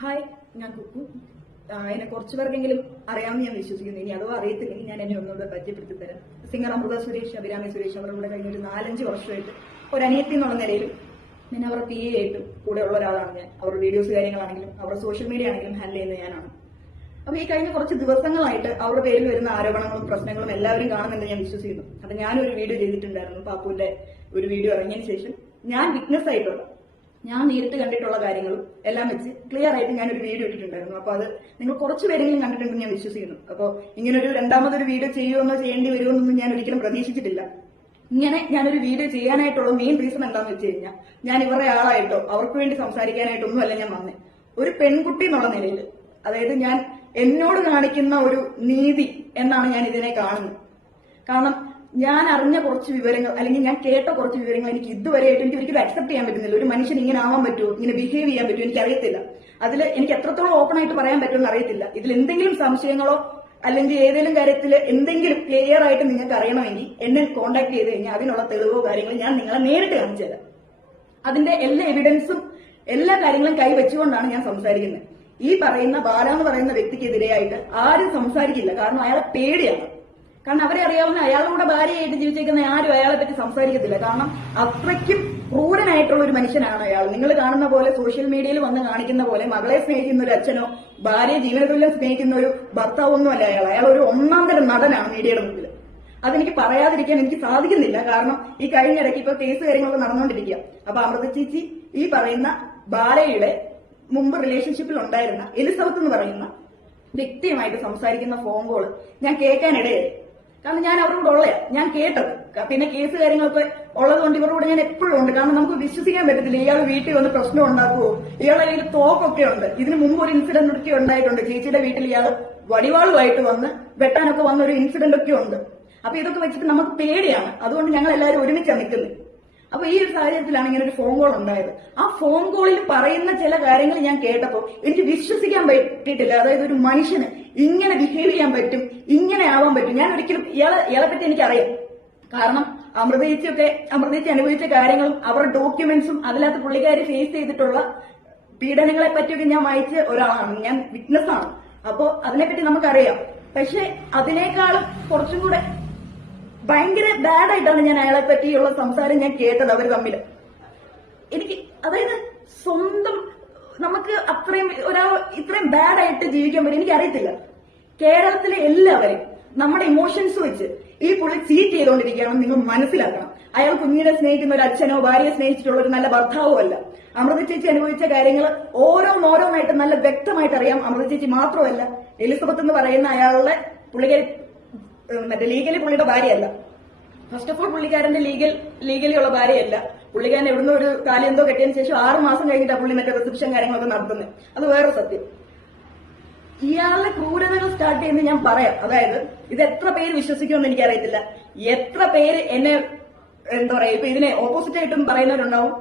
Hi, ഞാൻ കുക്കു. എന്നെ കുറച്ചു പേർക്കെങ്കിലും അറിയാമെന്ന് ഞാൻ വിശ്വസിക്കുന്നു. ഇനി അഥവാ അറിയത്തില്ലെങ്കിൽ ഞാൻ എന്നെ ഒന്നുകൂടെ പരിചയപ്പെടുത്തി തരാം. സിംഗർ അമൃത സുരേഷ്, അഭിരാമി സുരേഷ് അവരുടെ കൂടെ കഴിഞ്ഞ ഒരു 4-5 വർഷമായിട്ട് ഒരു അനിയത്തി എന്നുള്ള നിലയിലും ഞാൻ അവരുടെ PA ആയിട്ടും കൂടെ ഉള്ള ഒരാളാണ് ഞാൻ. അവരുടെ വീഡിയോസ് കാര്യങ്ങളാണെങ്കിലും അവരുടെ സോഷ്യൽ മീഡിയ ആണെങ്കിലും ഹാൻഡിൽ ചെയ്യുന്നത് ഞാനാണ്. അപ്പൊ ഈ കഴിഞ്ഞ കുറച്ച് ദിവസങ്ങളായിട്ട് അവരുടെ പേരിൽ വരുന്ന ആരോപണങ്ങളും പ്രശ്നങ്ങളും എല്ലാവരും കാണുന്നുണ്ട് ഞാൻ വിശ്വസിക്കുന്നു. അപ്പൊ ഞാനൊരു വീഡിയോ ചെയ്തിട്ടുണ്ടായിരുന്നു. പാപ്പുവിന്റെ ഒരു വീഡിയോ ഇറങ്ങിയതിന് ശേഷം ഞാൻ വിറ്റ്നസ് ആയിട്ടുള്ള, ഞാൻ നേരിട്ട് കണ്ടിട്ടുള്ള കാര്യങ്ങളും എല്ലാം വെച്ച് ക്ലിയർ ആയിട്ട് ഞാനൊരു വീഡിയോ ഇട്ടിട്ടുണ്ടായിരുന്നു. അപ്പൊ അത് നിങ്ങൾ കുറച്ച് പേരെങ്കിലും കണ്ടിട്ടുണ്ടെന്ന് ഞാൻ വിശ്വസിക്കുന്നു. അപ്പോൾ ഇങ്ങനൊരു രണ്ടാമതൊരു വീഡിയോ ചെയ്യുമെന്നോ ചെയ്യേണ്ടി വരുമെന്നൊന്നും ഞാൻ ഒരിക്കലും പ്രതീക്ഷിച്ചിട്ടില്ല. ഇങ്ങനെ ഞാനൊരു വീഡിയോ ചെയ്യാനായിട്ടുള്ള മെയിൻ റീസൺ എന്താണെന്ന് വെച്ച് കഴിഞ്ഞാൽ, ഞാൻ ഇവരുടെ ആളായിട്ടോ അവർക്ക് വേണ്ടി സംസാരിക്കാനായിട്ടൊന്നും അല്ല ഞാൻ വന്നേ. ഒരു പെൺകുട്ടി എന്നുള്ള നിലയിൽ, അതായത് ഞാൻ എന്നോട് കാണിക്കുന്ന ഒരു നീതി എന്നാണ് ഞാൻ ഇതിനെ കാണുന്നത്. കാരണം ഞാൻ അറിഞ്ഞ കുറച്ച് വിവരങ്ങൾ, അല്ലെങ്കിൽ ഞാൻ കേട്ട കുറച്ച് വിവരങ്ങൾ എനിക്ക് ഇതുവരെയായിട്ട് എനിക്ക് ഒരിക്കലും അക്സെപ്റ്റ് ചെയ്യാൻ പറ്റുന്നില്ല. ഒരു മനുഷ്യൻ ഇങ്ങനെ ആവാൻ പറ്റുമോ, ഇങ്ങനെ ബിഹേവ് ചെയ്യാൻ പറ്റുമോ എനിക്ക് അറിയത്തില്ല. അതിൽ എനിക്ക് എത്രത്തോളം ഓപ്പൺ ആയിട്ട് പറയാൻ പറ്റുമെന്ന് അറിയത്തില്ല. ഇതിൽ എന്തെങ്കിലും സംശയങ്ങളോ അല്ലെങ്കിൽ ഏതെങ്കിലും കാര്യത്തിൽ എന്തെങ്കിലും ക്ലിയർ ആയിട്ട് നിങ്ങൾക്ക് അറിയണമെങ്കിൽ എന്നെ കോൺടാക്ട് ചെയ്ത് കഴിഞ്ഞാൽ അതിനുള്ള തെളിവോ കാര്യങ്ങളും ഞാൻ നിങ്ങളെ നേരിട്ട് കാണിച്ചു തരാം. അതിന്റെ എല്ലാ എവിഡൻസും എല്ലാ കാര്യങ്ങളും കൈവച്ചുകൊണ്ടാണ് ഞാൻ സംസാരിക്കുന്നത്. ഈ പറയുന്ന ബാല എന്ന് പറയുന്ന വ്യക്തിക്കെതിരെയായിട്ട് ആരും സംസാരിക്കില്ല. കാരണം അയാളെ പേടിയാണ്. കാരണം അവരെ അറിയാവുന്ന അയാളുടെ കൂടെ ഭാര്യയായിട്ട് ജീവിച്ചേക്കുന്ന ആരും അയാളെ പറ്റി സംസാരിക്കത്തില്ല. കാരണം അത്രയ്ക്കും ക്രൂരനായിട്ടുള്ള ഒരു മനുഷ്യനാണ് അയാൾ. നിങ്ങൾ കാണുന്ന പോലെ സോഷ്യൽ മീഡിയയിൽ വന്ന് കാണിക്കുന്ന പോലെ മകളെ സ്നേഹിക്കുന്ന ഒരു അച്ഛനോ ഭാര്യയെ ജീവനതുല്യം സ്നേഹിക്കുന്ന ഒരു ഭർത്താവൊന്നും അല്ല അയാൾ. അയാൾ ഒരു ഒന്നാം തരം നടനാണ് മീഡിയയുടെ മുമ്പിൽ. അതെനിക്ക് പറയാതിരിക്കാൻ എനിക്ക് സാധിക്കുന്നില്ല. കാരണം ഈ കഴിഞ്ഞിടയ്ക്ക് ഇപ്പൊ കേസ് കാര്യങ്ങളൊക്കെ നടന്നുകൊണ്ടിരിക്കുക. അപ്പൊ അമൃത ചേച്ചി ഈ പറയുന്ന ബാലയുടെ മുമ്പ് റിലേഷൻഷിപ്പിൽ ഉണ്ടായിരുന്ന എലിസബത്ത് എന്ന് പറയുന്ന വ്യക്തിയുമായിട്ട് സംസാരിക്കുന്ന ഫോൺ കോള് ഞാൻ കേൾക്കാനിടയായി. കാരണം ഞാൻ അവരുടെ കൂടെ ഉള്ളയാ, ഞാൻ കേട്ടത്. പിന്നെ കേസ് കാര്യങ്ങളൊക്കെ ഉള്ളതുകൊണ്ട് ഇവരുടെ കൂടെ ഞാൻ എപ്പോഴും ഉണ്ട്. കാരണം നമുക്ക് വിശ്വസിക്കാൻ പറ്റത്തില്ല ഇയാൾ വീട്ടിൽ വന്ന് പ്രശ്നം ഉണ്ടാക്കുവോ. ഇയാളുടെ കയ്യിൽ തോക്കൊക്കെ ഉണ്ട്. ഇതിന് മുമ്പ് ഒരു ഇൻസിഡന്റ് ഒക്കെ ഉണ്ടായിട്ടുണ്ട്. ചേച്ചിയുടെ വീട്ടിൽ ഇയാൾ വടിവാളുമായിട്ട് വന്ന് വെട്ടാനൊക്കെ വന്ന ഒരു ഇൻസിഡന്റ് ഒക്കെ ഉണ്ട്. അപ്പൊ ഇതൊക്കെ വെച്ചിട്ട് നമുക്ക് പേടിയാണ്. അതുകൊണ്ട് ഞങ്ങൾ എല്ലാവരും ഒരുമിച്ചാണ് നിൽക്കുന്നത്. അപ്പൊ ഈ ഒരു സാഹചര്യത്തിലാണ് ഇങ്ങനെ ഒരു ഫോൺ കോൾ ഉണ്ടായത്. ആ ഫോൺ കോളിൽ പറയുന്ന ചില കാര്യങ്ങൾ ഞാൻ കേട്ടപ്പോൾ എനിക്ക് വിശ്വസിക്കാൻ പറ്റിയിട്ടില്ല. അതായത് ഒരു മനുഷ്യന് ഇങ്ങനെ ബിഹേവ് ചെയ്യാൻ പറ്റും, ഇങ്ങനെ ആവാൻ പറ്റും. ഞാൻ ഒരിക്കലും ഇയാളെ പറ്റി എനിക്കറിയാം. കാരണം അമൃത ചേച്ചി അനുഭവിച്ച കാര്യങ്ങളും അവരുടെ ഡോക്യുമെന്റ്സും അതിനകത്ത് പുള്ളിക്കാരി ഫേസ് ചെയ്തിട്ടുള്ള പീഡനങ്ങളെ പറ്റിയൊക്കെ ഞാൻ വായിച്ച ഒരാളാണ്. ഞാൻ വിറ്റ്നസ് ആണ്. അപ്പോ അതിനെപ്പറ്റി നമുക്കറിയാം. പക്ഷെ അതിനേക്കാളും കുറച്ചും കൂടെ ഭയങ്കര ബാഡായിട്ടാണ് ഞാൻ അയാളെ പറ്റിയുള്ള സംസാരം ഞാൻ കേട്ടത്. അവർ തമ്മിൽ എനിക്ക്, അതായത് സ്വന്തം നമുക്ക് അത്രയും ഇത്രയും ബാഡായിട്ട് ജീവിക്കാൻ പറ്റും എനിക്കറിയത്തില്ല. കേരളത്തിലെ എല്ലാവരും നമ്മുടെ ഇമോഷൻസ് വെച്ച് ഈ പുള്ളി ചീറ്റ് ചെയ്തുകൊണ്ടിരിക്കുകയാണെന്ന് നിങ്ങൾ മനസ്സിലാക്കണം. അയാൾ കുഞ്ഞിനെ സ്നേഹിക്കുന്ന ഒരു അച്ഛനോ ഭാര്യയെ സ്നേഹിച്ചിട്ടുള്ള ഒരു നല്ല ഭർത്താവോ അല്ല. അമൃത ചേച്ചി അനുഭവിച്ച കാര്യങ്ങൾ ഓരോന്നോരോന്നായിട്ട് നല്ല വ്യക്തമായിട്ട് അറിയാം. അമൃത ചേച്ചി മാത്രമല്ല, എലിസബത്ത് എന്ന് പറയുന്ന അയാളുടെ പുള്ളിക്കാരി ലീഗലി പുള്ളിയുടെ ഭാര്യയല്ല. ഫസ്റ്റ് ഓഫ് ഓൾ പുള്ളിക്കാരന്റെ ലീഗലി ഉള്ള ഭാര്യയല്ല. പുള്ളിക്കാരൻ എവിടുന്ന് ഒരു കാലം എന്തോ കെട്ടിയതിനു ശേഷം 6 മാസം കഴിഞ്ഞിട്ടാണ് പുള്ളി മറ്റേ റിസപ്ഷൻ കാര്യങ്ങളൊക്കെ നടത്തുന്നത്. അത് വേറെ സത്യം. ഇയാളുടെ ക്രൂരതകൾ സ്റ്റാർട്ട് ചെയ്യുന്നത് ഞാൻ പറയാം. അതായത് ഇത് എത്ര പേര് വിശ്വസിക്കുമെന്ന് എനിക്കറിയത്തില്ല. എത്ര പേര് എന്നെ എന്താ പറയാ ഇപ്പൊ ഇതിനെ ഓപ്പോസിറ്റ് ആയിട്ടും പറയുന്നവരുണ്ടാവും,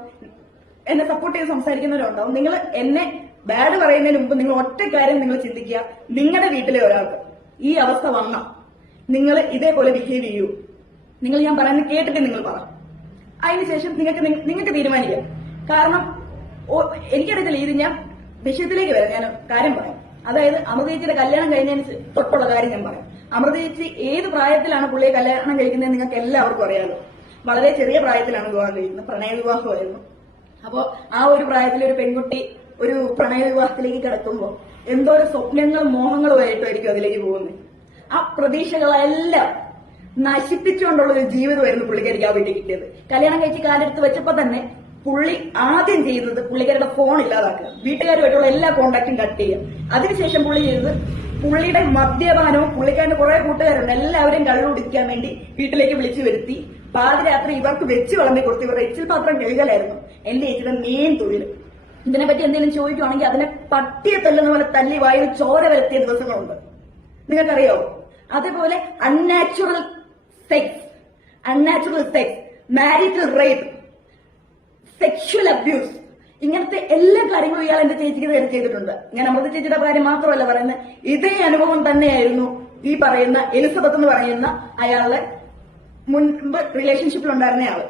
എന്നെ സപ്പോർട്ട് ചെയ്ത് സംസാരിക്കുന്നവരുണ്ടാവും. നിങ്ങൾ എന്നെ ബാഡ് പറയുന്നതിന് മുമ്പ് നിങ്ങൾ ഒറ്റ കാര്യം നിങ്ങൾ ചിന്തിക്കുക. നിങ്ങളുടെ വീട്ടിലെ ഒരാൾക്ക് ഈ അവസ്ഥ വന്ന നിങ്ങൾ ഇതേപോലെ ബിഹേവ് ചെയ്യൂ. നിങ്ങൾ ഞാൻ പറയുന്നത് കേട്ടിട്ട് നിങ്ങൾ പറ. അതിനുശേഷം നിങ്ങൾക്ക് തീരുമാനിക്കാം. കാരണം എനിക്കറിയത്തില്ല, ഇത് ഞാൻ വിഷയത്തിലേക്ക് വരാം. ഞാൻ കാര്യം പറയാം. അതായത് അമൃത ചേച്ചിയുടെ കല്യാണം കഴിഞ്ഞതിന് തൊട്ടുള്ള കാര്യം ഞാൻ പറയാം. അമൃത ചേച്ചി ഏത് പ്രായത്തിലാണ് പുള്ളിയെ കല്യാണം കഴിക്കുന്നത് നിങ്ങൾക്ക് എല്ലാവർക്കും അറിയാലോ. വളരെ ചെറിയ പ്രായത്തിലാണ് വിവാഹം കഴിക്കുന്നത്. പ്രണയ വിവാഹമായിരുന്നു. അപ്പോ ആ ഒരു പ്രായത്തിൽ ഒരു പെൺകുട്ടി ഒരു പ്രണയ വിവാഹത്തിലേക്ക് കിടക്കുമ്പോൾ എന്തോ ഒരു സ്വപ്നങ്ങളും മോഹങ്ങളുമായിട്ടായിരിക്കും അതിലേക്ക് പോകുന്നത്. ആ പ്രതീക്ഷകളെല്ലാം നശിപ്പിച്ചുകൊണ്ടുള്ള ഒരു ജീവിതമായിരുന്നു പുള്ളിക്കാരിക്ക് ആ വീട്ടിൽ കിട്ടിയത്. കല്യാണം കഴിച്ച് കാലെടുത്ത് വെച്ചപ്പോ തന്നെ പുള്ളി ആദ്യം ചെയ്തത് പുള്ളിക്കാരുടെ ഫോൺ ഇല്ലാതാക്കുക, വീട്ടുകാരുമായിട്ടുള്ള എല്ലാ കോണ്ടാക്റ്റും കട്ട് ചെയ്യുക. അതിനുശേഷം പുള്ളി ചെയ്തത് പുള്ളിയുടെ മദ്യപാനവും, പുള്ളിക്കാരന്റെ കുറെ കൂട്ടുകാരുണ്ട്, എല്ലാവരെയും കള്ളുകുടിക്കാൻ വേണ്ടി വീട്ടിലേക്ക് വിളിച്ചു വരുത്തി പാതിരാത്രി ഇവർക്ക് വെച്ച് വിളമ്പി കൊടുത്ത് ഇവരുടെ എച്ചിൽ പാത്രം കഴുകലായിരുന്നു എന്റെ ചേച്ചിയുടെ മെയിൻ തൊഴിൽ. ഇതിനെപ്പറ്റി എന്തെങ്കിലും ചോദിക്കുവാണെങ്കിൽ അതിനെ പട്ടിയെ തല്ലുന്ന പോലെ തല്ലി വായിൽ ചോര വരുത്തിയ ദിവസങ്ങളുണ്ട്. നിങ്ങൾക്കറിയാവോ? അതേപോലെ unnatural sex, marital rape, sexual abuse, ഇങ്ങനത്തെ എല്ലാ കാര്യങ്ങളും ഇയാൾ എന്റെ ചേച്ചിക്ക് നേരെ ചെയ്തിട്ടുണ്ട്. ഞാൻ അമൃത ചേച്ചിയുടെ കാര്യം മാത്രമല്ല പറയുന്നത്. ഇതേ അനുഭവം തന്നെയായിരുന്നു ഈ പറയുന്ന എലിസബത്ത് എന്ന് പറയുന്ന അയാളുടെ മുൻപ് റിലേഷൻഷിപ്പിൽ ഉണ്ടായിരുന്ന ആള്.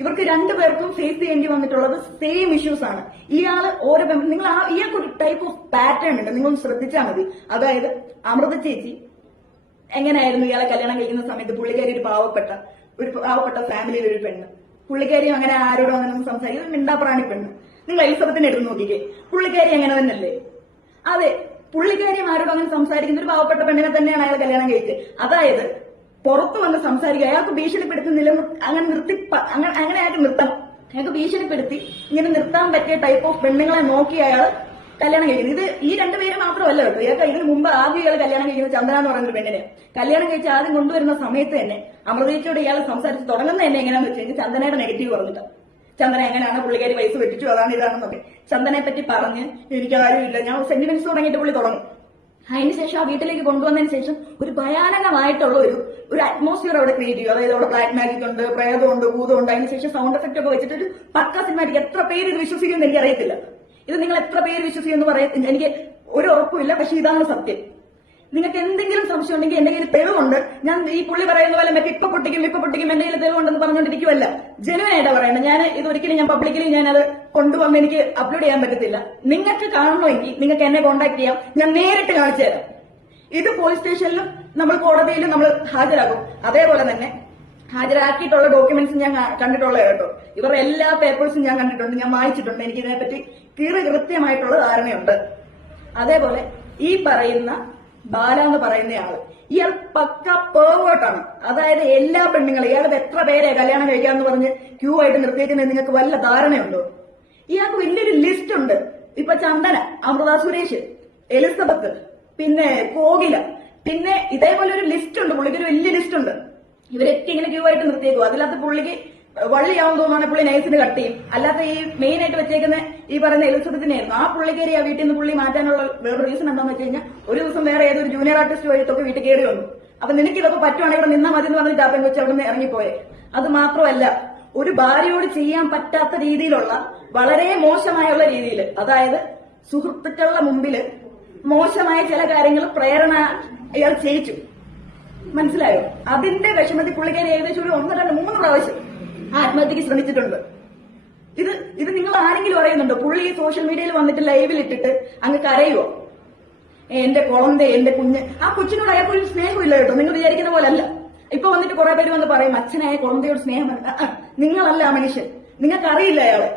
ഇവർക്ക് രണ്ടുപേർക്കും ഫേസ് ചെയ്യേണ്ടി വന്നിട്ടുള്ളത് സെയിം ഇഷ്യൂസ് ആണ്. ഇയാള് ഓരോ നിങ്ങൾ ഇയാൾക്ക് ഒരു ടൈപ്പ് ഓഫ് പാറ്റേൺ ഉണ്ട്, നിങ്ങളൊന്ന് ശ്രദ്ധിച്ചാൽ മതി. അതായത് അമൃത ചേച്ചി എങ്ങനെയായിരുന്നു ഇയാളെ കല്യാണം കഴിക്കുന്ന സമയത്ത്? പുള്ളിക്കാരി ഒരു പാവപ്പെട്ട ഫാമിലിയിൽ ഒരു പെണ്ണ്. പുള്ളിക്കാരിയും അങ്ങനെ ആരോടും അങ്ങനെ ഒന്നും സംസാരിക്കും, മിണ്ടാപ്രാണി പെണ്ണ്. നിങ്ങൾ എലിസബത്തിനെ എടുത്ത് നോക്കിക്കേ, പുള്ളിക്കാരി അങ്ങനെ തന്നെയല്ലേ? അതെ, പുള്ളിക്കാരിയും ആരോടും അങ്ങനെ സംസാരിക്കുന്ന ഒരു പാവപ്പെട്ട പെണ്ണിനെ തന്നെയാണ് അയാൾ കല്യാണം കഴിച്ചത്. അതായത് പുറത്തു വന്ന് സംസാരിക്കുക, അയാൾക്ക് ഭീഷണിപ്പെടുത്തുന്നില്ല, അങ്ങനെ അയാൾക്ക് നിർത്തണം. അയാൾക്ക് ഭീഷണിപ്പെടുത്തി ഇങ്ങനെ നിർത്താൻ പറ്റിയ ടൈപ്പ് ഓഫ് പെണ്ണുങ്ങളെ നോക്കി അയാൾ കല്യാണം കഴിക്കുന്നത്. ഇത് ഈ രണ്ടുപേര് മാത്രമല്ല കേട്ടോ. ഇയാൾക്ക് ഇതിന് മുമ്പ് ആദ്യം ഇയാൾ കല്യാണം കഴിക്കുന്നത് ചന്ദന എന്ന് പറയുന്ന ഒരു പെണ്ണിനെ കല്യാണം കഴിച്ച് ആദ്യം കൊണ്ടുവരുന്ന സമയത്ത് തന്നെ അമൃതേച്ചിയോട് ഇയാൾ സംസാരിച്ച് തുടങ്ങുന്ന തന്നെ എങ്ങനെയാണെന്ന് വെച്ച് കഴിഞ്ഞാൽ ചന്ദനയുടെ നെഗറ്റീവ് പറഞ്ഞിട്ട്, ചന്ദന എങ്ങനെയാണ് പുള്ളിക്കാരി പൈസ വെട്ടിച്ചു, അതാണ് ഇതാണെന്നൊക്കെ ചന്ദനയെ പറ്റി പറഞ്ഞ് എനിക്ക് കാര്യമില്ല, ഞാൻ സെന്റിമെന്റ്സ് തുടങ്ങിയിട്ട് പുള്ളി തുടങ്ങും. അതിനുശേഷം ആ വീട്ടിലേക്ക് കൊണ്ടുവന്നതിന് ശേഷം ഒരു ഭയാനകമായിട്ടുള്ള ഒരു അറ്റ്മോസ്ഫിയർ അവിടെ ക്രിയേറ്റ് ചെയ്യും. അതായത് അവിടെ ബ്ലാക്ക് മാജിക് ഉണ്ട്, പ്രേതമുണ്ട്, ഭൂതമുണ്ട്, അതിനുശേഷം സൗണ്ട് എഫക്ട് ഒക്കെ വെച്ചിട്ട് ഒരു പക്ക സിനിമാറ്റിക്. എത്ര പേര് ഇത് വിശ്വസിക്കുമെന്ന് എനിക്ക് അറിയത്തില്ല. ഇത് നിങ്ങൾ എത്ര പേര് വിശ്വസിക്കുമെന്ന് പറയത്തില്ല, എനിക്ക് ഒരു ഉറപ്പുമില്ല. പക്ഷെ ഇതാണ് സത്യം. നിങ്ങൾക്ക് എന്തെങ്കിലും സംശയം ഉണ്ടെങ്കിൽ എന്റെ കയ്യിൽ തെളിവുണ്ട്. ഞാൻ ഈ പുള്ളി പറയുന്ന പോലെ മറ്റേ ഇപ്പൊ പൊട്ടിക്കും എന്റെ കയ്യിൽ തെളിവുണ്ടെന്ന് പറഞ്ഞുകൊണ്ടിരിക്കുമല്ല, ജനുവനായിട്ടാ പറയണം. ഞാൻ ഇതൊരിക്കലും ഞാൻ പബ്ലിക്കലി ഞാനത് കൊണ്ടുവന്ന് എനിക്ക് അപ്ലോഡ് ചെയ്യാൻ പറ്റത്തില്ല. നിങ്ങൾക്ക് കാണണമെങ്കിൽ നിങ്ങൾക്ക് എന്നെ കോൺടാക്ട് ചെയ്യാം, ഞാൻ നേരിട്ട് കാണിച്ചു തരാം. ഇത് പോലീസ് സ്റ്റേഷനിലും നമ്മൾ കോടതിയിലും നമ്മൾ ഹാജരാകും. അതേപോലെ തന്നെ ഹാജരാക്കിയിട്ടുള്ള ഡോക്യുമെന്റ്സ് ഞാൻ കണ്ടിട്ടുള്ളത് കേട്ടോ. ഇവരുടെ എല്ലാ പേപ്പേഴ്സും ഞാൻ കണ്ടിട്ടുണ്ട്, ഞാൻ വായിച്ചിട്ടുണ്ട്. എനിക്ക് ഇതിനെപ്പറ്റി കൃത്യമായിട്ടുള്ള ധാരണയുണ്ട്. അതേപോലെ ഈ പറയുന്ന ബാല എന്ന് പറയുന്നയാള്, ഇയാൾ പക്ക പേർവേർട്ടാണ്. അതായത് എല്ലാ പെണ്ണുങ്ങളും ഇയാൾക്ക് എത്ര പേരെ കല്യാണം കഴിക്കാന്ന് പറഞ്ഞ് ക്യൂ ആയിട്ട് നിർത്തിയേക്കുന്നത് നിങ്ങൾക്ക് വല്ല ധാരണയുണ്ടോ? ഇയാൾക്ക് വലിയൊരു ലിസ്റ്റ് ഉണ്ട്. ഇപ്പൊ ചന്ദന, അമൃത സുരേഷ്, എലിസബത്ത്, പിന്നെ കോകില, പിന്നെ ഇതേപോലെ ഒരു ലിസ്റ്റ് ഉണ്ട്. പുള്ളിക്ക് ഒരു വലിയ ലിസ്റ്റ് ഉണ്ട്. ഇവരൊക്കെ ഇങ്ങനെ ക്യൂ ആയിട്ട് നിർത്തിയേക്കും. അതിനകത്ത് പുള്ളിക്ക് വള്ളിയാവും തോന്നുവാണ് പുള്ളി നൈസിന് കട്ട് ചെയ്യും. അല്ലാത്ത ഈ മെയിൻ ആയിട്ട് വെച്ചേക്കുന്ന ഈ പറയുന്ന എലിസബത്തിനായിരുന്നു. ആ പുള്ളിക്കേരി ആ വീട്ടിൽ നിന്ന് പുള്ളി മാറ്റാനുള്ള വേറെ റീസൺ എന്താണെന്ന് വെച്ച് കഴിഞ്ഞാൽ ഒരു ദിവസം വേറെ ഏതൊരു ജൂനിയർ ആർട്ടിസ്റ്റ് വഴിത്തൊക്കെ വീട്ടിൽ കയറി വന്നു. അപ്പൊ നിനക്ക് ഇതൊക്കെ പറ്റുവാണെങ്കിൽ ഇവിടെ നിന്നാ മതി എന്ന് പറഞ്ഞിട്ട് ആ പെൺകൊച്ച് അവിടെ നിന്ന് ഇറങ്ങിപ്പോയെ. അത് മാത്രമല്ല, ഒരു ഭാര്യയോട് ചെയ്യാൻ പറ്റാത്ത രീതിയിലുള്ള വളരെ മോശമായുള്ള രീതിയിൽ, അതായത് സുഹൃത്തുക്കളുടെ മുമ്പില് മോശമായ ചില കാര്യങ്ങൾ പ്രേരണ അയാൾ ചെയ്യിച്ചു. മനസ്സിലായോ? അതിന്റെ വിഷമത്തിൽ പുള്ളിക്കാരി ഏകദേശം ഒരു 1, 2, 3 പ്രാവശ്യം ആത്മഹത്യക്ക് ശ്രമിച്ചിട്ടുണ്ട്. ഇത് നിങ്ങൾ ആരെങ്കിലും അറിയുന്നുണ്ടോ? പുള്ളി സോഷ്യൽ മീഡിയയിൽ വന്നിട്ട് ലൈവിൽ ഇട്ടിട്ട് അങ്ങ് കരയുവോ? എന്റെ കുളന്തെ, എന്റെ കുഞ്ഞ്. ആ കൊച്ചിനോട് അയാൾക്ക് ഒരു സ്നേഹമില്ല കേട്ടോ, നിങ്ങൾ വിചാരിക്കുന്ന പോലെ അല്ല. ഇപ്പൊ വന്നിട്ട് കുറെ പേര് വന്ന് പറയും അച്ഛനായ കുളന്തയോട് സ്നേഹം. നിങ്ങളല്ല ആ മനുഷ്യൻ, നിങ്ങൾക്കറിയില്ല അയാളെ.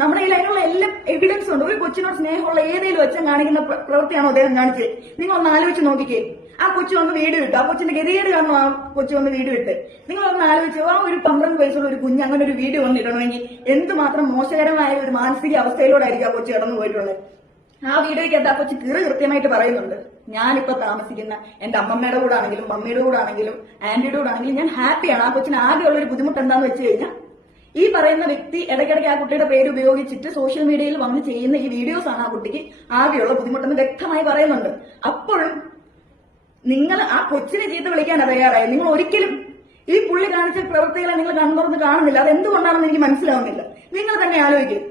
നമ്മുടെ കയ്യിൽ അതിനുള്ള എല്ലാ എവിഡൻസ് ഉണ്ട്. ഒരു കൊച്ചിനോട് സ്നേഹമുള്ള ഏതെങ്കിലും അച്ഛൻ കാണിക്കുന്ന പ്രവൃത്തിയാണോ അദ്ദേഹം കാണിച്ചത്? നിങ്ങൾ ഒന്ന് ആലോചിച്ച് നോക്കിക്കേ. ആ കൊച്ചു വന്ന് വീഡിയോ ഇട്ടു, ആ കൊച്ചിന്റെ ഗതികേട് കാണും. ആ കൊച്ചു വന്ന് വീഡിയോ ഇട്ട് നിങ്ങൾ ഒന്ന് ആലോചിച്ചു, ആ ഒരു 12 വയസ്സുള്ള ഒരു കുഞ്ഞ് അങ്ങനെ ഒരു വീഡിയോ വന്നിടണമെങ്കിൽ എന്തുമാത്രം മോശകരമായ ഒരു മാനസിക അവസ്ഥയിലൂടെയായിരിക്കും ആ കൊച്ചു കടന്നു പോയിട്ടുള്ളത്. ആ വീഡിയോയ്ക്കകത്ത് ആ കൊച്ചു കൃത്യമായിട്ട് പറയുന്നുണ്ട്, ഞാനിപ്പോ താമസിക്കുന്ന എന്റെ അമ്മമ്മയുടെ കൂടെ ആണെങ്കിലും മമ്മിയുടെ കൂടെ ആണെങ്കിലും ആന്റിയുടെ കൂടെ ആണെങ്കിലും ഞാൻ ഹാപ്പിയാണ്. ആ കൊച്ചിന് ആകെയുള്ള ഒരു ബുദ്ധിമുട്ട് എന്താന്ന് വെച്ച് കഴിഞ്ഞാൽ ഈ പറയുന്ന വ്യക്തി ഇടയ്ക്കിടയ്ക്ക് ആ കുട്ടിയുടെ പേര് ഉപയോഗിച്ചിട്ട് സോഷ്യൽ മീഡിയയിൽ വന്ന് ചെയ്യുന്ന ഈ വീഡിയോസ് ആണ് ആ കുട്ടിക്ക് ആകെയുള്ള ബുദ്ധിമുട്ടെന്ന് വ്യക്തമായി പറയുന്നുണ്ട്. അപ്പോഴും നിങ്ങൾ ആ കൊച്ചിനെ ചീത്ത വിളിക്കാനാണ് തയ്യാറായി. നിങ്ങൾ ഒരിക്കലും ഈ പുള്ളി കാണിച്ച പ്രവൃത്തികളെ നിങ്ങൾ കണ്ണുറന്ന് കാണുന്നില്ല. അതെന്തുകൊണ്ടാണെന്ന് എനിക്ക് മനസ്സിലാവുന്നില്ല. നിങ്ങൾ തന്നെ ആലോചിക്കും.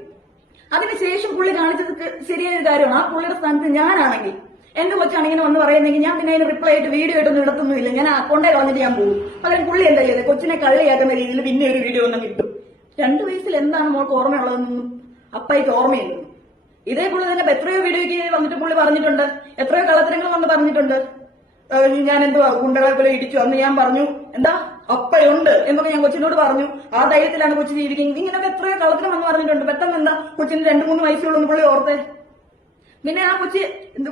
അതിനുശേഷം പുള്ളി കാണിച്ചത് ശരിയായ കാര്യമാണ്. ആ പുള്ളിയുടെ സ്ഥാനത്ത് ഞാനാണെങ്കിൽ, എന്റെ കൊച്ചാണ് ഇങ്ങനെ വന്ന് പറയുന്നെങ്കിൽ ഞാൻ പിന്നെ അതിന് റിപ്ലൈ ആയിട്ട് വീഡിയോ ആയിട്ടൊന്നും ഇടത്തൊന്നുമില്ല. ഞാൻ അക്കൗണ്ടേ കളഞ്ഞിട്ട് ഞാൻ പോകും. പകരം പുള്ളി എന്താ ചെയ്തത്? കൊച്ചിനെ കള്ളിയാക്കുന്ന രീതിയിൽ പിന്നെ ഒരു വീഡിയോ ഒന്നും കിട്ടും. 2 വയസ്സിൽ എന്താണ് മോൾക്ക് ഓർമ്മയുള്ളതെന്നൊന്നും അപ്പയ്ക്ക് ഓർമ്മയില്ല. ഇതേപോലെ തന്നെ എത്രയോ വീഡിയോയ്ക്ക് വന്നിട്ട് പുള്ളി പറഞ്ഞിട്ടുണ്ട്, എത്രയോ കള്ളത്തരങ്ങൾ വന്ന് പറഞ്ഞിട്ടുണ്ട്. ഞാൻ എന്തുവാ ഗുണ്ടകളെ പോലെ ഇടിച്ചു, അന്ന് ഞാൻ പറഞ്ഞു എന്താ അപ്പയുണ്ട് എന്നൊക്കെ ഞാൻ കൊച്ചിനോട് പറഞ്ഞു. ആ ധൈര്യത്തിലാണ് കൊച്ചു ജീവിക്കുന്നത്. ഇങ്ങനെയൊക്കെ എത്രയോ കള്ളത്തരം വന്ന് പറഞ്ഞിട്ടുണ്ട്. പെട്ടെന്ന് എന്താ കൊച്ചിന് 2-3 വയസ്സുള്ളൂ പുള്ളി ഓർത്തെ. പിന്നെ ആ കൊച്ചി